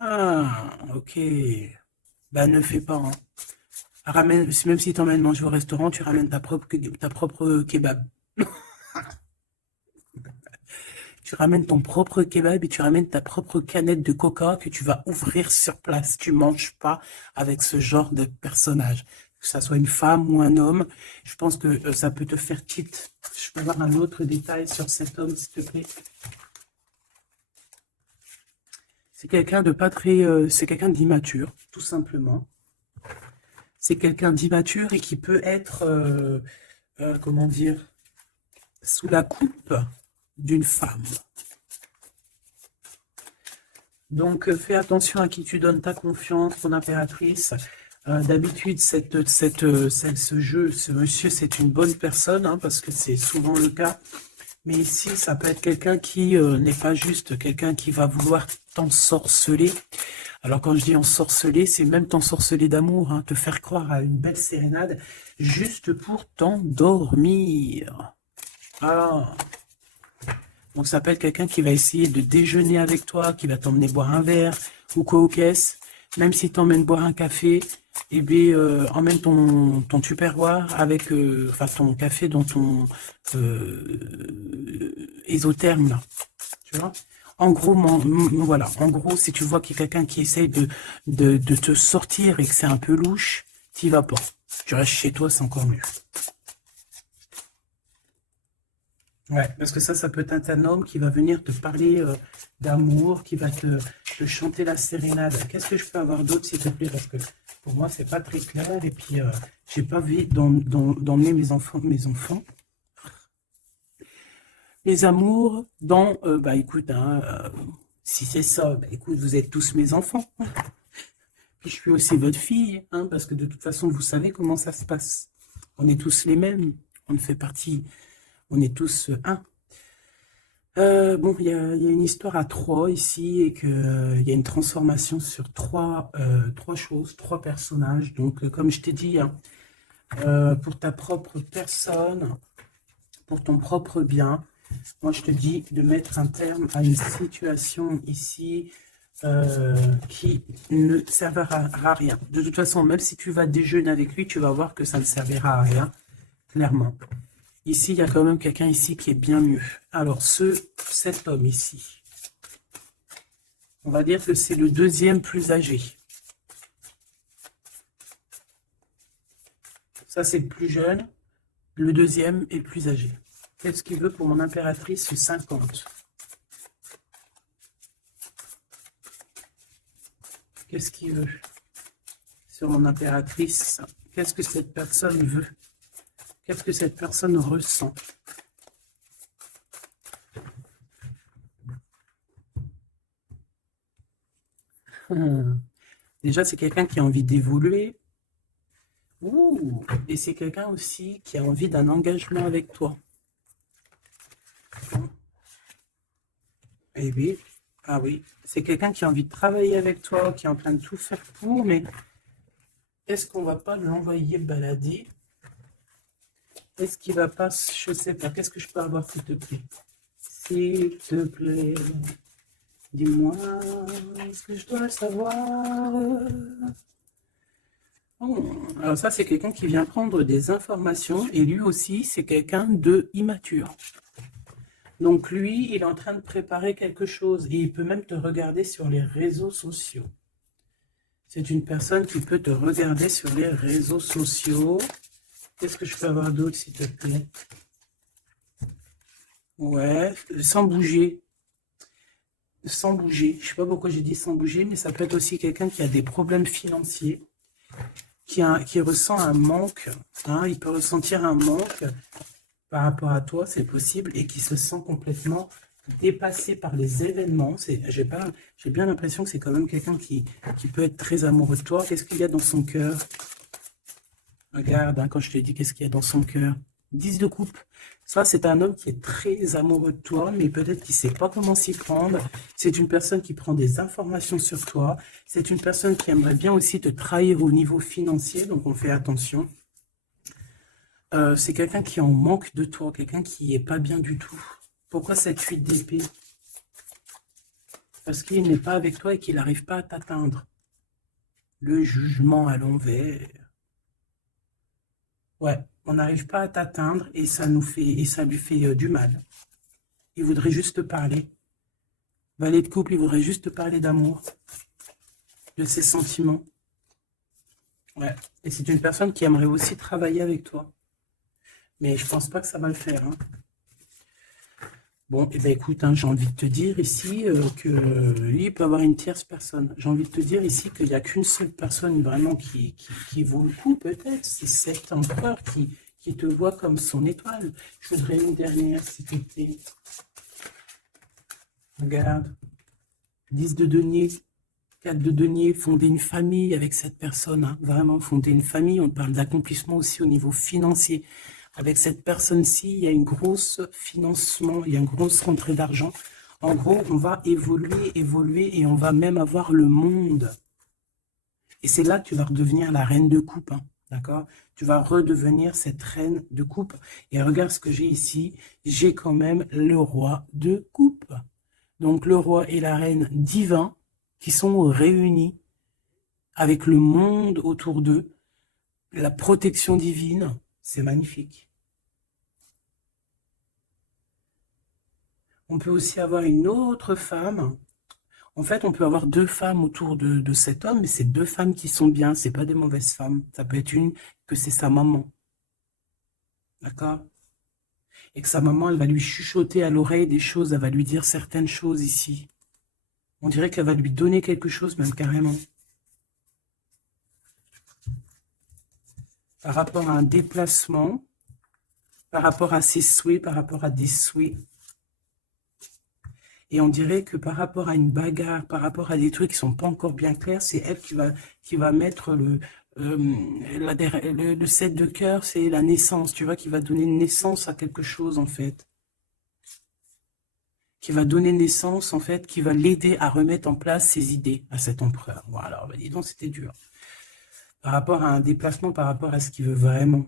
Ah, ok. Ben, ne fais pas. Hein. Ramène, même si tu emmènes manger au restaurant, tu ramènes ta propre kebab. Tu ramènes ton propre kebab et tu ramènes ta propre canette de coca que tu vas ouvrir sur place. Tu manges pas avec ce genre de personnage. Que ça soit une femme ou un homme, je pense que ça peut te faire tilt. Je peux avoir un autre détail sur cet homme, s'il te plaît. C'est quelqu'un de pas très... c'est quelqu'un d'immature, tout simplement. C'est quelqu'un d'immature et qui peut être, comment dire, sous la coupe d'une femme. Donc, fais attention à qui tu donnes ta confiance, ton impératrice. D'habitude, ce jeu, ce monsieur, c'est une bonne personne, hein, parce que c'est souvent le cas. Mais ici, ça peut être quelqu'un qui n'est pas juste quelqu'un qui va vouloir t'ensorceler. Alors, quand je dis ensorceler, c'est même t'ensorceler d'amour, hein, te faire croire à une belle sérénade, juste pour t'endormir. Ah. Donc, ça peut être quelqu'un qui va essayer de déjeuner avec toi, qui va t'emmener boire un verre ou quoi aux caisses. Même si t'emmènes boire un café, eh bien, emmène ton tupperware avec, enfin, ton café dans ton ésotherme, là. Tu vois? En gros, voilà. En gros, si tu vois qu'il y a quelqu'un qui essaye de te sortir et que c'est un peu louche, t'y vas pas. Tu restes chez toi, c'est encore mieux. Ouais, parce que ça peut être un homme qui va venir te parler d'amour, qui va te chanter la sérénade. Qu'est-ce que je peux avoir d'autre, s'il te plaît? Parce que pour moi, c'est pas très clair. Et puis, j'ai pas envie d'emmener mes enfants, les amours dans, bah écoute, hein, si c'est ça, bah écoute, vous êtes tous mes enfants. Puis je suis aussi votre fille, hein, parce que de toute façon, vous savez comment ça se passe. On est tous les mêmes. On fait partie, on est tous un. Bon, il y a une histoire à 3 ici et qu'il y a une transformation sur trois choses, 3 personnages. Donc, comme je t'ai dit, hein, pour ta propre personne, pour ton propre bien, moi je te dis de mettre un terme à une situation ici qui ne servira à rien. De toute façon, même si tu vas déjeuner avec lui, tu vas voir que ça ne servira à rien, clairement. Ici, il y a quand même quelqu'un ici qui est bien mieux. Alors, cet homme ici, on va dire que c'est le 2e plus âgé. Ça, c'est le plus jeune. Le 2e est le plus âgé. Qu'est-ce qu'il veut pour mon impératrice 50? Qu'est-ce qu'il veut sur mon impératrice? Qu'est-ce que cette personne veut? Qu'est-ce que cette personne ressent? Déjà, c'est quelqu'un qui a envie d'évoluer. Et c'est quelqu'un aussi qui a envie d'un engagement avec toi. Eh oui, ah oui, c'est quelqu'un qui a envie de travailler avec toi, qui est en train de tout faire pour, mais est-ce qu'on va pas l'envoyer balader? Est-ce qu'il va pas, je sais pas, qu'est-ce que je peux avoir s'il te plaît? S'il te plaît, dis-moi ce que je dois savoir. Oh, alors ça, c'est quelqu'un qui vient prendre des informations et lui aussi, c'est quelqu'un de immature. Donc lui, il est en train de préparer quelque chose et il peut même te regarder sur les réseaux sociaux. C'est une personne qui peut te regarder sur les réseaux sociaux. Qu'est-ce que je peux avoir d'autre, s'il te plaît? Ouais, sans bouger. Sans bouger. Je ne sais pas pourquoi j'ai dit sans bouger, mais ça peut être aussi quelqu'un qui a des problèmes financiers, qui ressent un manque. Hein, il peut ressentir un manque par rapport à toi, c'est possible, et qui se sent complètement dépassé par les événements. J'ai bien l'impression que c'est quand même quelqu'un qui peut être très amoureux de toi. Qu'est-ce qu'il y a dans son cœur? Regarde, hein, quand je te dis qu'est-ce qu'il y a dans son cœur. 10 de coupe. Ça, c'est un homme qui est très amoureux de toi, mais peut-être qu'il ne sait pas comment s'y prendre. C'est une personne qui prend des informations sur toi. C'est une personne qui aimerait bien aussi te trahir au niveau financier, donc on fait attention. C'est quelqu'un qui est en manque de toi, quelqu'un qui n'est pas bien du tout. Pourquoi cette 8 d'épée? Parce qu'il n'est pas avec toi et qu'il n'arrive pas à t'atteindre. Le jugement à l'envers. Ouais, on n'arrive pas à t'atteindre et ça lui fait du mal. Il voudrait juste te parler. Valet de couple, il voudrait juste te parler d'amour, de ses sentiments. Ouais, et c'est une personne qui aimerait aussi travailler avec toi. Mais je pense pas que ça va le faire. Hein. Bon, et ben écoute, hein, j'ai envie de te dire ici que lui, il peut avoir une tierce personne. J'ai envie de te dire ici qu'il n'y a qu'une seule personne vraiment qui vaut le coup, peut-être. C'est cet empereur qui te voit comme son étoile. Je voudrais une dernière, s'il te plaît. Regarde. 10 de denier, 4 de denier, fonder une famille avec cette personne. Hein, vraiment, fonder une famille. On parle d'accomplissement aussi au niveau financier. Avec cette personne-ci, il y a une grosse financement, il y a une grosse rentrée d'argent. En gros, on va évoluer et on va même avoir le monde. Et c'est là que tu vas redevenir la reine de coupe, hein, d'accord? Tu vas redevenir cette reine de coupe. Et regarde ce que j'ai ici, j'ai quand même le roi de coupe. Donc le roi et la reine divins qui sont réunis avec le monde autour d'eux, la protection divine. C'est magnifique. On peut aussi avoir une autre femme. En fait, on peut avoir deux femmes autour de cet homme, mais c'est deux femmes qui sont bien. C'est pas des mauvaises femmes. Ça peut être une que c'est sa maman. D'accord? Et que sa maman, elle va lui chuchoter à l'oreille des choses. Elle va lui dire certaines choses ici. On dirait qu'elle va lui donner quelque chose, même carrément. Par rapport à un déplacement, par rapport à ses souhaits, par rapport à des souhaits. Et on dirait que par rapport à une bagarre, par rapport à des trucs qui sont pas encore bien clairs, c'est elle qui va mettre le 7 de cœur, c'est la naissance, tu vois, qui va donner naissance à quelque chose, en fait. Qui va donner naissance, en fait, qui va l'aider à remettre en place ses idées à cet empereur. Voilà, bah, dis donc, c'était dur. Par rapport à un déplacement, par rapport à ce qu'il veut vraiment.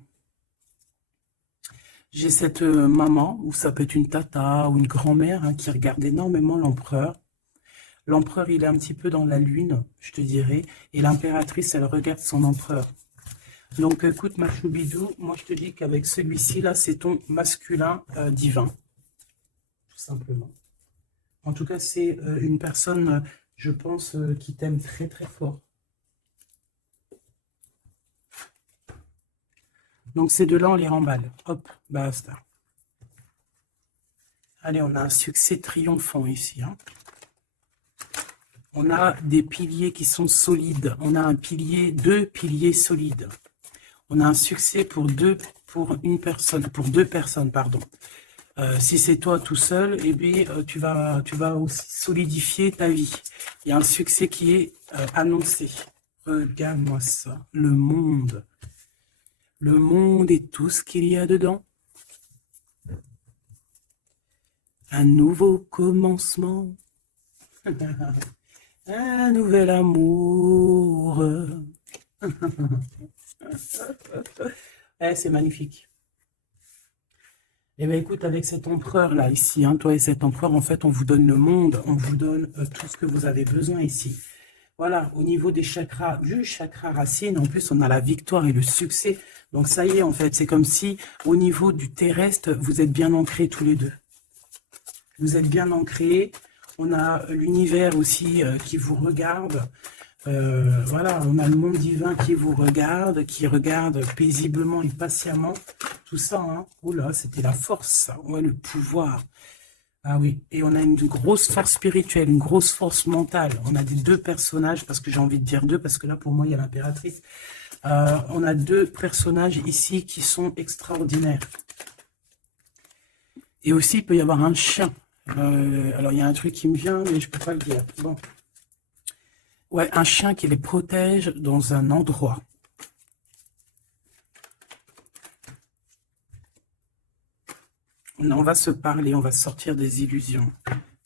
J'ai cette maman, ou ça peut être une tata ou une grand-mère, hein, qui regarde énormément l'empereur. L'empereur, il est un petit peu dans la lune, je te dirais, et l'impératrice, elle regarde son empereur. Donc, écoute, ma choubidou, moi, je te dis qu'avec celui-ci, là, c'est ton masculin divin, tout simplement. En tout cas, c'est une personne, je pense, qui t'aime très, très fort. Donc, ces deux-là, on les remballe. Hop, basta. Allez, on a un succès triomphant ici. Hein. On a des piliers qui sont solides. On a un pilier, 2 piliers solides. On a un succès pour deux personnes, pardon. Si c'est toi tout seul, eh bien, tu vas aussi solidifier ta vie. Il y a un succès qui est annoncé. Regarde-moi ça. Le monde. Le monde et tout ce qu'il y a dedans. Un nouveau commencement. Un nouvel amour. C'est magnifique. Eh bien, écoute, avec cet empereur-là, ici, hein, toi et cet empereur, en fait, on vous donne le monde, on vous donne tout ce que vous avez besoin ici. Voilà, au niveau des chakras, du chakra racine, en plus, on a la victoire et le succès. Donc, ça y est, en fait, c'est comme si, au niveau du terrestre, vous êtes bien ancrés tous les deux. Vous êtes bien ancrés. On a l'univers aussi qui vous regarde. Voilà, on a le monde divin qui vous regarde, qui regarde paisiblement et patiemment. Tout ça, hein. Oula, c'était la force, ça. Ouais, le pouvoir. Ah oui, et on a une grosse force spirituelle, une grosse force mentale. On a des 2 personnages, parce que j'ai envie de dire 2, parce que là, pour moi, il y a l'impératrice. On a 2 personnages ici qui sont extraordinaires. Et aussi, il peut y avoir un chien. Alors, il y a un truc qui me vient, mais je ne peux pas le dire. Bon. Ouais, un chien qui les protège dans un endroit. On va se parler, on va sortir des illusions.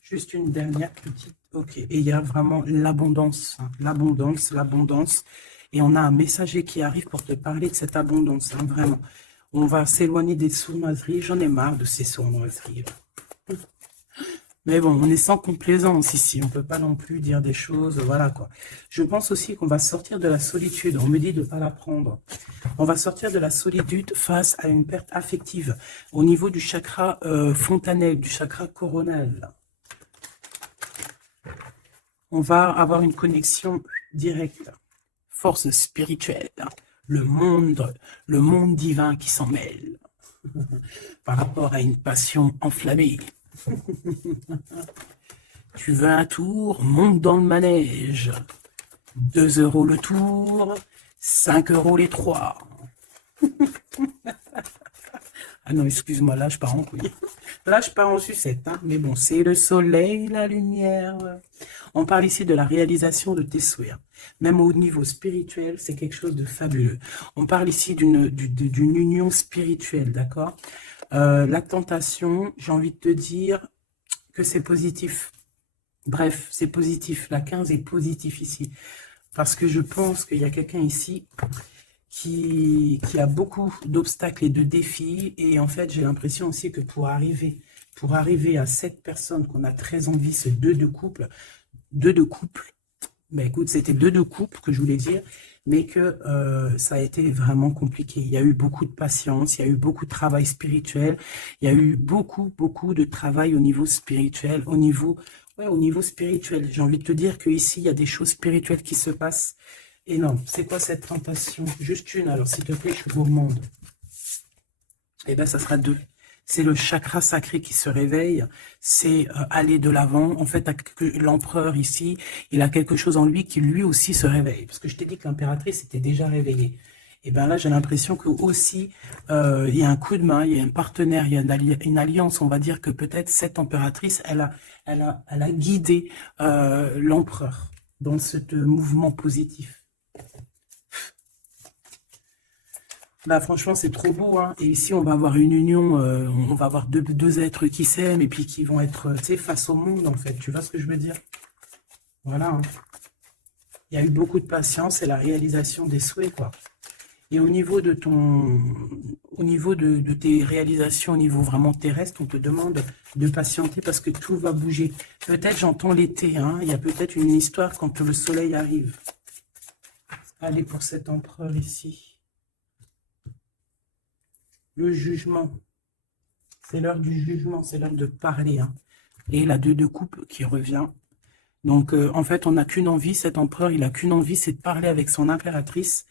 Juste une dernière petite... Ok, et il y a vraiment l'abondance, hein, l'abondance, l'abondance. Et on a un messager qui arrive pour te parler de cette abondance, hein, vraiment. On va s'éloigner des sournoiseries. J'en ai marre de ces sournoiseries. Mais bon, on est sans complaisance ici. On ne peut pas non plus dire des choses, voilà quoi. Je pense aussi qu'on va sortir de la solitude. On me dit de ne pas la prendre. On va sortir de la solitude face à une perte affective au niveau du chakra fontanelle, du chakra coronal. On va avoir une connexion directe. Force spirituelle. Le monde divin qui s'en mêle. Par rapport à une passion enflammée. Tu veux un tour, monte dans le manège. 2 € le tour, 5 € les 3. Ah non, excuse-moi, là je pars en couille. Là je pars en sucette, hein. Mais bon, c'est le soleil, la lumière. On parle ici de la réalisation de tes souhaits. Même au niveau spirituel, c'est quelque chose de fabuleux. On parle ici d'une union spirituelle, d'accord? La tentation, j'ai envie de te dire que c'est positif. Bref, c'est positif. La 15 est positif ici. Parce que je pense qu'il y a quelqu'un ici qui a beaucoup d'obstacles et de défis. Et en fait, j'ai l'impression aussi que pour arriver à cette personne qu'on a très envie, ce 2 de couple, ben écoute, c'était 2 de couple que je voulais dire, mais que ça a été vraiment compliqué. Il y a eu beaucoup de patience, il y a eu beaucoup de travail spirituel, il y a eu beaucoup de travail au niveau spirituel, au niveau spirituel. J'ai envie de te dire qu'ici, il y a des choses spirituelles qui se passent. Et non, c'est quoi cette tentation? Juste une, alors s'il te plaît, je suis gourmande. Eh bien, ça sera 2. C'est le chakra sacré qui se réveille, c'est aller de l'avant. En fait, l'empereur ici, il a quelque chose en lui qui lui aussi se réveille. Parce que je t'ai dit que l'impératrice était déjà réveillée. Et bien là, j'ai l'impression que aussi, il y a un coup de main, il y a un partenaire, il y a une alliance. On va dire que peut-être cette impératrice, elle a guidé l'empereur dans ce mouvement positif. Bah franchement, c'est trop beau, hein. Et ici, on va avoir une union, on va avoir deux êtres qui s'aiment et puis qui vont être, tu sais, face au monde, en fait. Tu vois ce que je veux dire? Voilà, hein. Il y a eu beaucoup de patience et la réalisation des souhaits, quoi. Et au niveau de tes réalisations, au niveau vraiment terrestre, on te demande de patienter parce que tout va bouger. Peut-être j'entends l'été, hein. Il y a peut-être une histoire quand le soleil arrive. Allez, pour cet empereur ici. Le jugement. C'est l'heure du jugement, c'est l'heure de parler, hein. Et la 2 de coupe qui revient. Donc, en fait, on n'a qu'une envie, cet empereur, il n'a qu'une envie, c'est de parler avec son impératrice.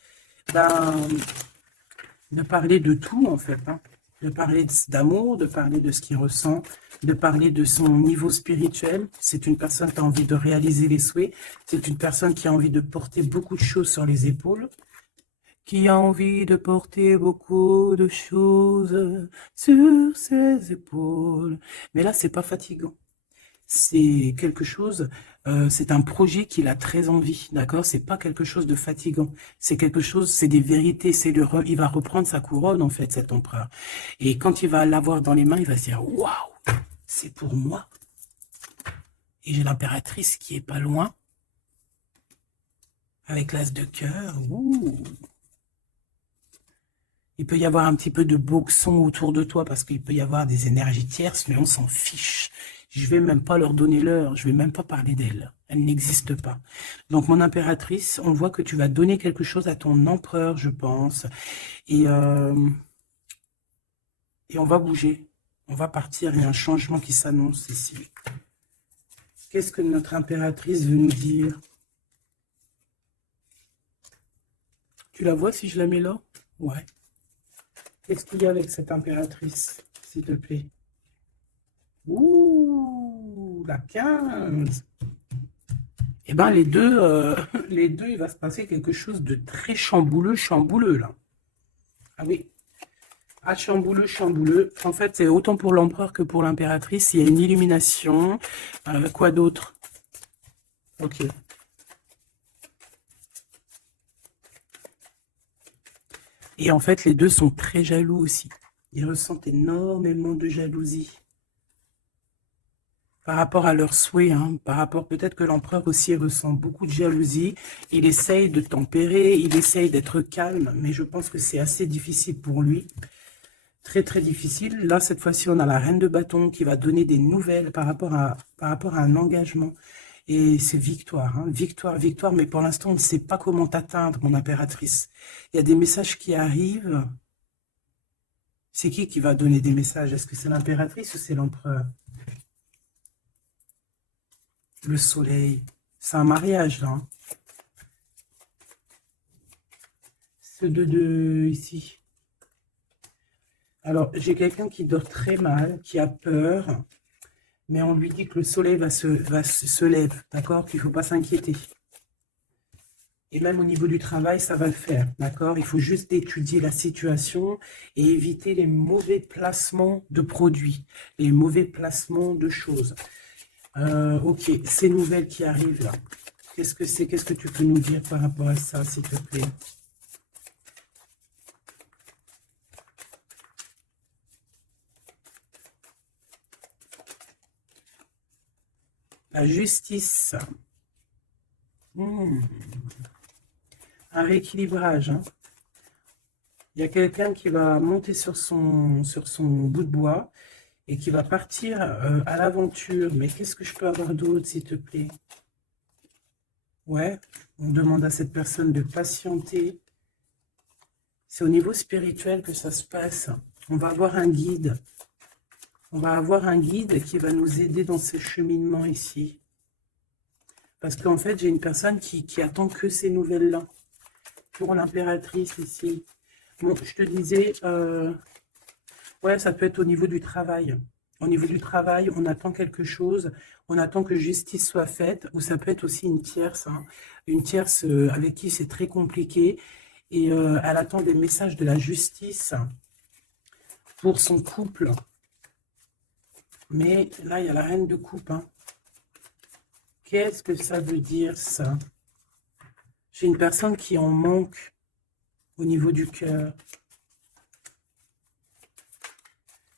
Ben, de parler de tout, en fait, hein. de parler d'amour, de parler de ce qu'il ressent, de parler de son niveau spirituel. C'est une personne qui a envie de réaliser les souhaits. C'est une personne qui a envie de porter beaucoup de choses sur les épaules. Qui a envie de porter beaucoup de choses sur ses épaules. Mais là, c'est pas fatigant. C'est quelque chose, c'est un projet qu'il a très envie, d'accord? C'est pas quelque chose de fatigant. C'est quelque chose, c'est des vérités. Il va reprendre sa couronne, en fait, cet empereur. Et quand il va l'avoir dans les mains, il va se dire, waouh, c'est pour moi. Et j'ai l'impératrice qui est pas loin, avec l'as de cœur. Ouh. Il peut y avoir un petit peu de boxon autour de toi parce qu'il peut y avoir des énergies tierces, mais on s'en fiche. Je vais même pas leur donner l'heure, je vais même pas parler d'elle. Elle n'existe pas. Donc, mon impératrice, on voit que tu vas donner quelque chose à ton empereur, je pense. Et on va bouger. On va partir. Il y a un changement qui s'annonce ici. Qu'est-ce que notre impératrice veut nous dire? Tu la vois si je la mets là? Ouais. Qu'est-ce qu'il y a avec cette impératrice, s'il te plaît? Ouh, la 15. Eh bien, les deux, il va se passer quelque chose de très chambouleux, là. Ah oui. Ah, chambouleux. En fait, c'est autant pour l'empereur que pour l'impératrice. Il y a une illumination. Quoi d'autre? Ok. Et en fait, les deux sont très jaloux aussi. Ils ressentent énormément de jalousie. Par rapport à leurs souhaits, hein, par rapport peut-être que l'empereur aussi ressent beaucoup de jalousie. Il essaye de tempérer, il essaye d'être calme, mais je pense que c'est assez difficile pour lui. Très, très difficile. Là, cette fois-ci, on a la reine de bâton qui va donner des nouvelles par rapport à un engagement. Et c'est victoire, hein, victoire, mais pour l'instant, on ne sait pas comment t'atteindre, mon impératrice. Il y a des messages qui arrivent. C'est qui va donner des messages? Est-ce que c'est l'impératrice ou c'est l'empereur? Le soleil. C'est un mariage, là. Hein. Ce 2 ici. Alors, j'ai quelqu'un qui dort très mal, qui a peur, mais on lui dit que le soleil se lève, d'accord? Qu'il ne faut pas s'inquiéter. Et même au niveau du travail, ça va le faire, d'accord? Il faut juste étudier la situation et éviter les mauvais placements de produits, les mauvais placements de choses. Ok, ces nouvelles qui arrivent là, qu'est-ce que c'est? Qu'est-ce que tu peux nous dire par rapport à ça, s'il te plaît? La justice. Un rééquilibrage. Hein. Il y a quelqu'un qui va monter sur son bout de bois et qui va partir à l'aventure. Mais qu'est-ce que je peux avoir d'autre, s'il te plaît? Ouais, on demande à cette personne de patienter. C'est au niveau spirituel que ça se passe. On va avoir un guide. On va avoir un guide qui va nous aider dans ce cheminement ici. Parce qu'en fait, j'ai une personne qui attend que ces nouvelles-là. Pour l'impératrice ici. Bon, je te disais, ouais, ça peut être au niveau du travail. Au niveau du travail, on attend quelque chose, on attend que justice soit faite, ou ça peut être aussi une tierce, hein, une tierce avec qui c'est très compliqué, et elle attend des messages de la justice pour son couple. Mais là, il y a la reine de coupe. Hein. Qu'est-ce que ça veut dire, ça? J'ai une personne qui en manque au niveau du cœur.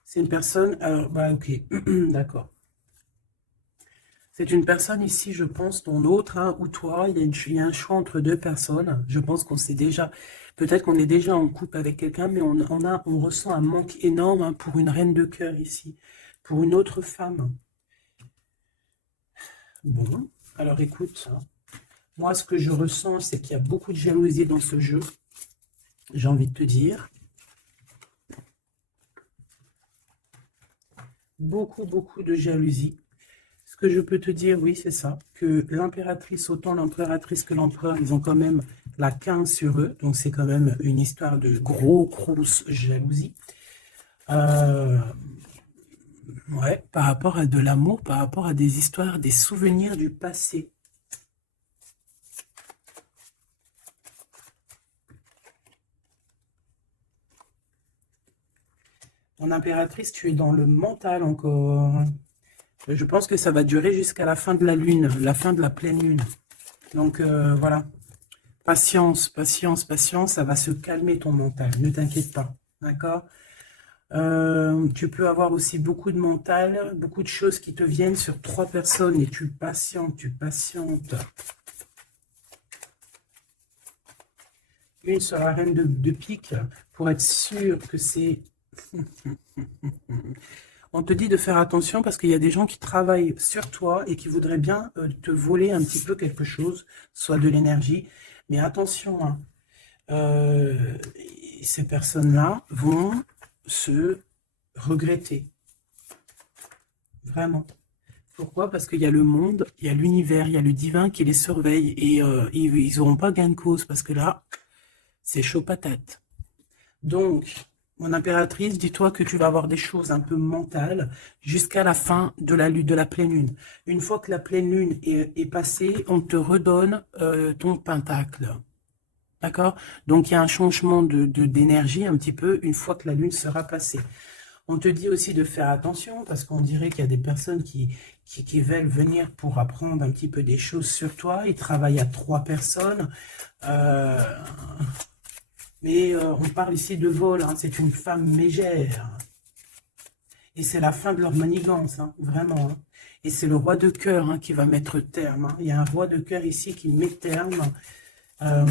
C'est une personne... Alors, bah, ok, d'accord. C'est une personne ici, je pense, dont l'autre, hein, ou toi, il y a un choix entre deux personnes. Je pense qu'on sait déjà... Peut-être qu'on est déjà en couple avec quelqu'un, mais on ressent un manque énorme hein, pour une reine de cœur ici. Pour une autre femme. Bon, alors écoute... Hein. Moi, ce que je ressens, c'est qu'il y a beaucoup de jalousie dans ce jeu. J'ai envie de te dire. Beaucoup de jalousie. Ce que je peux te dire, oui, c'est ça. Que l'impératrice, autant l'impératrice que l'empereur, ils ont quand même la 15 sur eux. Donc, c'est quand même une histoire de grosse jalousie. Euh, ouais, par rapport à de l'amour, par rapport à des histoires, des souvenirs du passé. Mon impératrice, tu es dans le mental encore. Je pense que ça va durer jusqu'à la fin de la lune, la fin de la pleine lune. Donc voilà, patience, patience, patience, ça va se calmer ton mental, ne t'inquiète pas, d'accord? Tu peux avoir aussi beaucoup de mental, beaucoup de choses qui te viennent sur 3 personnes et tu patientes, tu patientes. Une sur la reine de pique pour être sûr que c'est... On te dit de faire attention parce qu'il y a des gens qui travaillent sur toi et qui voudraient bien te voler un petit peu quelque chose, soit de l'énergie. Mais attention, hein, ces personnes-là vont se regretter. Vraiment. Pourquoi? Parce qu'il y a le monde, il y a l'univers, il y a le divin qui les surveille et ils n'auront pas gain de cause parce que là, c'est chaud patate. Donc, mon impératrice, dis-toi que tu vas avoir des choses un peu mentales jusqu'à la fin de la pleine lune. Une fois que la pleine lune est passée, on te redonne ton pentacle. D'accord? Donc, il y a un changement d'énergie un petit peu une fois que la lune sera passée. On te dit aussi de faire attention parce qu'on dirait qu'il y a des personnes qui veulent venir pour apprendre un petit peu des choses sur toi. Ils travaillent à 3 personnes. Mais on parle ici de vol, hein, c'est une femme mégère. Et c'est la fin de leur manigance, hein, vraiment. Hein. Et c'est le roi de cœur hein, qui va mettre terme. Hein. Il y a un roi de cœur ici qui met terme. Ah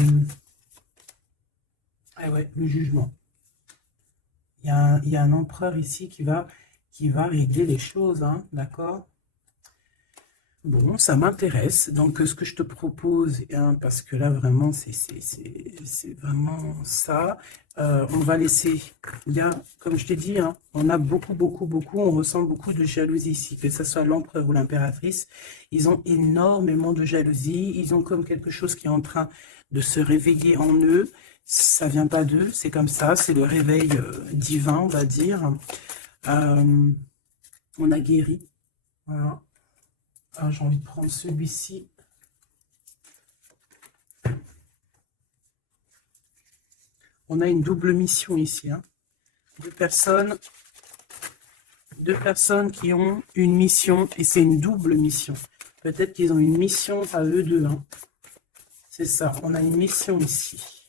ouais, le jugement. Il y a un empereur ici qui va régler les choses, hein, d'accord? Bon, ça m'intéresse. Donc, ce que je te propose, hein, parce que là, vraiment, c'est vraiment ça. On va laisser, il y a, comme je t'ai dit, hein, on a beaucoup, on ressent beaucoup de jalousie ici, que ce soit l'empereur ou l'impératrice. Ils ont énormément de jalousie. Ils ont comme quelque chose qui est en train de se réveiller en eux. Ça vient pas d'eux, c'est comme ça. C'est le réveil divin, on va dire. On a guéri. Voilà. Ah, j'ai envie de prendre celui-ci. On a une double mission ici. Hein. Deux personnes qui ont une mission et c'est une double mission. Peut-être qu'ils ont une mission à eux deux. Hein. C'est ça, on a une mission ici.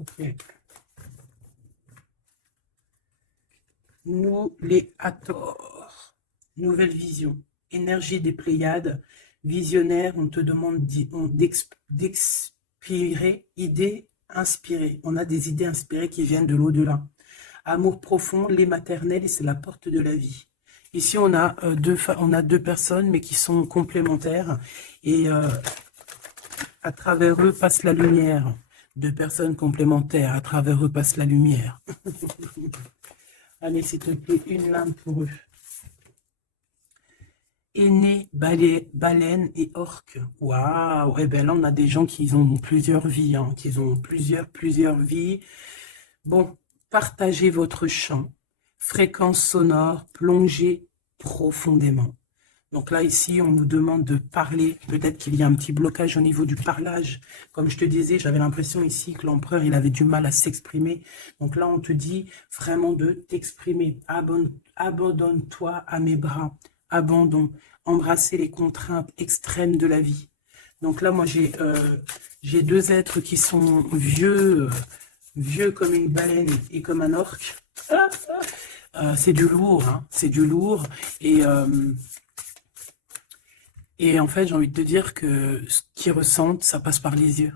Ok. Nous, les Hathor. Nouvelle vision. Énergie des Pléiades. Visionnaire, on te demande d'expirer, idées inspirées. On a des idées inspirées qui viennent de l'au-delà. Amour profond, lait maternel, et c'est la porte de la vie. Ici, on a deux personnes, mais qui sont complémentaires. Et à travers eux passe la lumière. 2 personnes complémentaires, à travers eux passe la lumière. Allez, s'il te plaît, une lame pour eux. Aîné, baleine et orque. Waouh! Et bien là, on a des gens qui ont plusieurs vies, hein, qui ont plusieurs vies. Bon, partagez votre champ. Fréquence sonore, plongez profondément. Donc là, ici, on nous demande de parler. Peut-être qu'il y a un petit blocage au niveau du parlage. Comme je te disais, j'avais l'impression ici que l'empereur, il avait du mal à s'exprimer. Donc là, on te dit vraiment de t'exprimer. Abandonne-toi à mes bras. Abandon. Embrasser les contraintes extrêmes de la vie. Donc là, moi, j'ai 2 êtres qui sont vieux comme une baleine et comme un orque. C'est du lourd, hein, c'est du lourd. Et en fait, j'ai envie de te dire que ce qu'ils ressentent, ça passe par les yeux.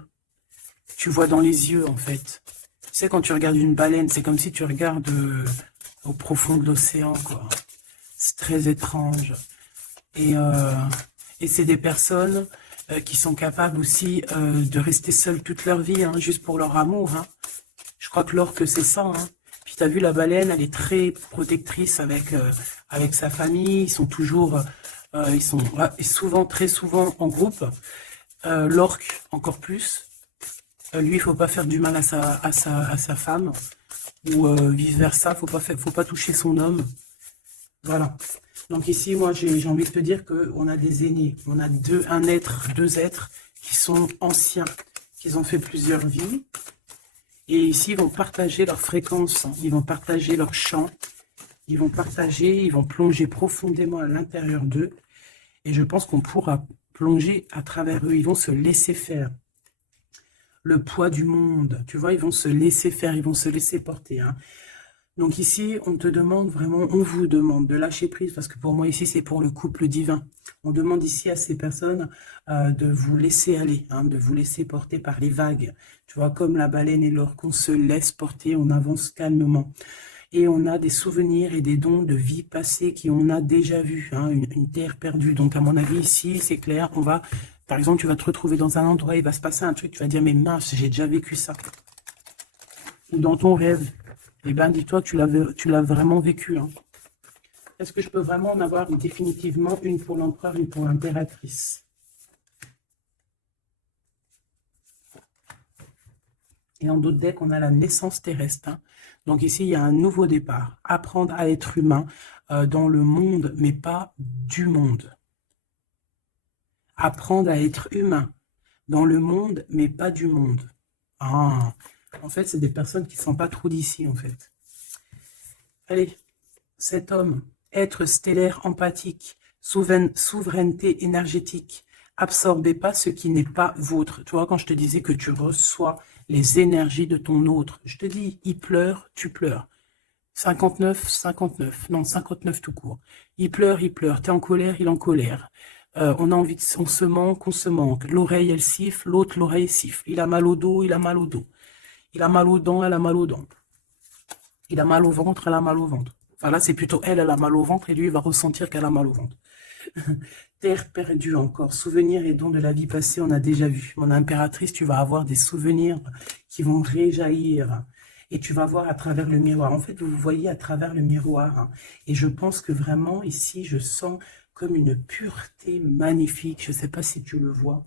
Tu vois dans les yeux, en fait. Tu sais, quand tu regardes une baleine, c'est comme si tu regardes au profond de l'océan, quoi. C'est très étrange. Et c'est des personnes qui sont capables aussi de rester seules toute leur vie, hein, juste pour leur amour. Hein. Je crois que l'orque, c'est ça. Hein. Puis tu as vu, la baleine, elle est très protectrice avec sa famille. Ils sont toujours... ils sont très souvent en groupe. L'orque, encore plus. Lui, il faut pas faire du mal à sa femme. Ou vice-versa, faut pas toucher son homme. Voilà. Donc ici, moi, j'ai envie de te dire qu'on a des aînés. On a deux êtres qui sont anciens, qui ont fait plusieurs vies. Et ici, ils vont partager leur fréquence, ils vont partager leur chant, ils vont plonger profondément à l'intérieur d'eux. Et je pense qu'on pourra plonger à travers eux. Ils vont se laisser faire. Le poids du monde, tu vois, ils vont se laisser faire, ils vont se laisser porter. Hein. Donc ici, on te demande vraiment, on vous demande de lâcher prise, parce que pour moi ici, c'est pour le couple divin. On demande ici à ces personnes de vous laisser aller, hein, de vous laisser porter par les vagues. Tu vois, comme la baleine et l'orque, on se laisse porter, on avance calmement. Et on a des souvenirs et des dons de vie passée qu'on a déjà vus, hein, une terre perdue. Donc à mon avis, ici, c'est clair, on va... Par exemple, tu vas te retrouver dans un endroit, il va se passer un truc, tu vas dire, mais mince, j'ai déjà vécu ça. Ou dans ton rêve, eh bien, dis-toi que tu l'as vraiment vécu. Hein. Est-ce que je peux vraiment en avoir définitivement une pour l'empereur, une pour l'impératrice? Et en d'autres decks, on a la naissance terrestre. Hein. Donc ici, il y a un nouveau départ. Apprendre à être humain dans le monde, mais pas du monde. Apprendre à être humain dans le monde, mais pas du monde. Ah, en fait, c'est des personnes qui ne sont pas trop d'ici, en fait. Allez, cet homme, être stellaire empathique, souveraineté énergétique, absorbez pas ce qui n'est pas vôtre. Tu vois, quand je te disais que tu reçois les énergies de ton autre, je te dis, il pleure, tu pleures. 59, 59, non, 59 tout court. Il pleure, t'es en colère, il est en colère. On a envie on se manque. L'oreille, elle siffle, l'autre, l'oreille siffle. Il a mal au dos, il a mal au dos. Il a mal aux dents, elle a mal aux dents. Il a mal au ventre, elle a mal au ventre. Enfin là, c'est plutôt elle a mal au ventre et lui, il va ressentir qu'elle a mal au ventre. Terre perdue encore. Souvenirs et dons de la vie passée, on a déjà vu. Mon impératrice, tu vas avoir des souvenirs qui vont réjaillir. Et tu vas voir à travers le miroir. En fait, vous voyez à travers le miroir. Hein. Et je pense que vraiment, ici, je sens comme une pureté magnifique. Je ne sais pas si tu le vois.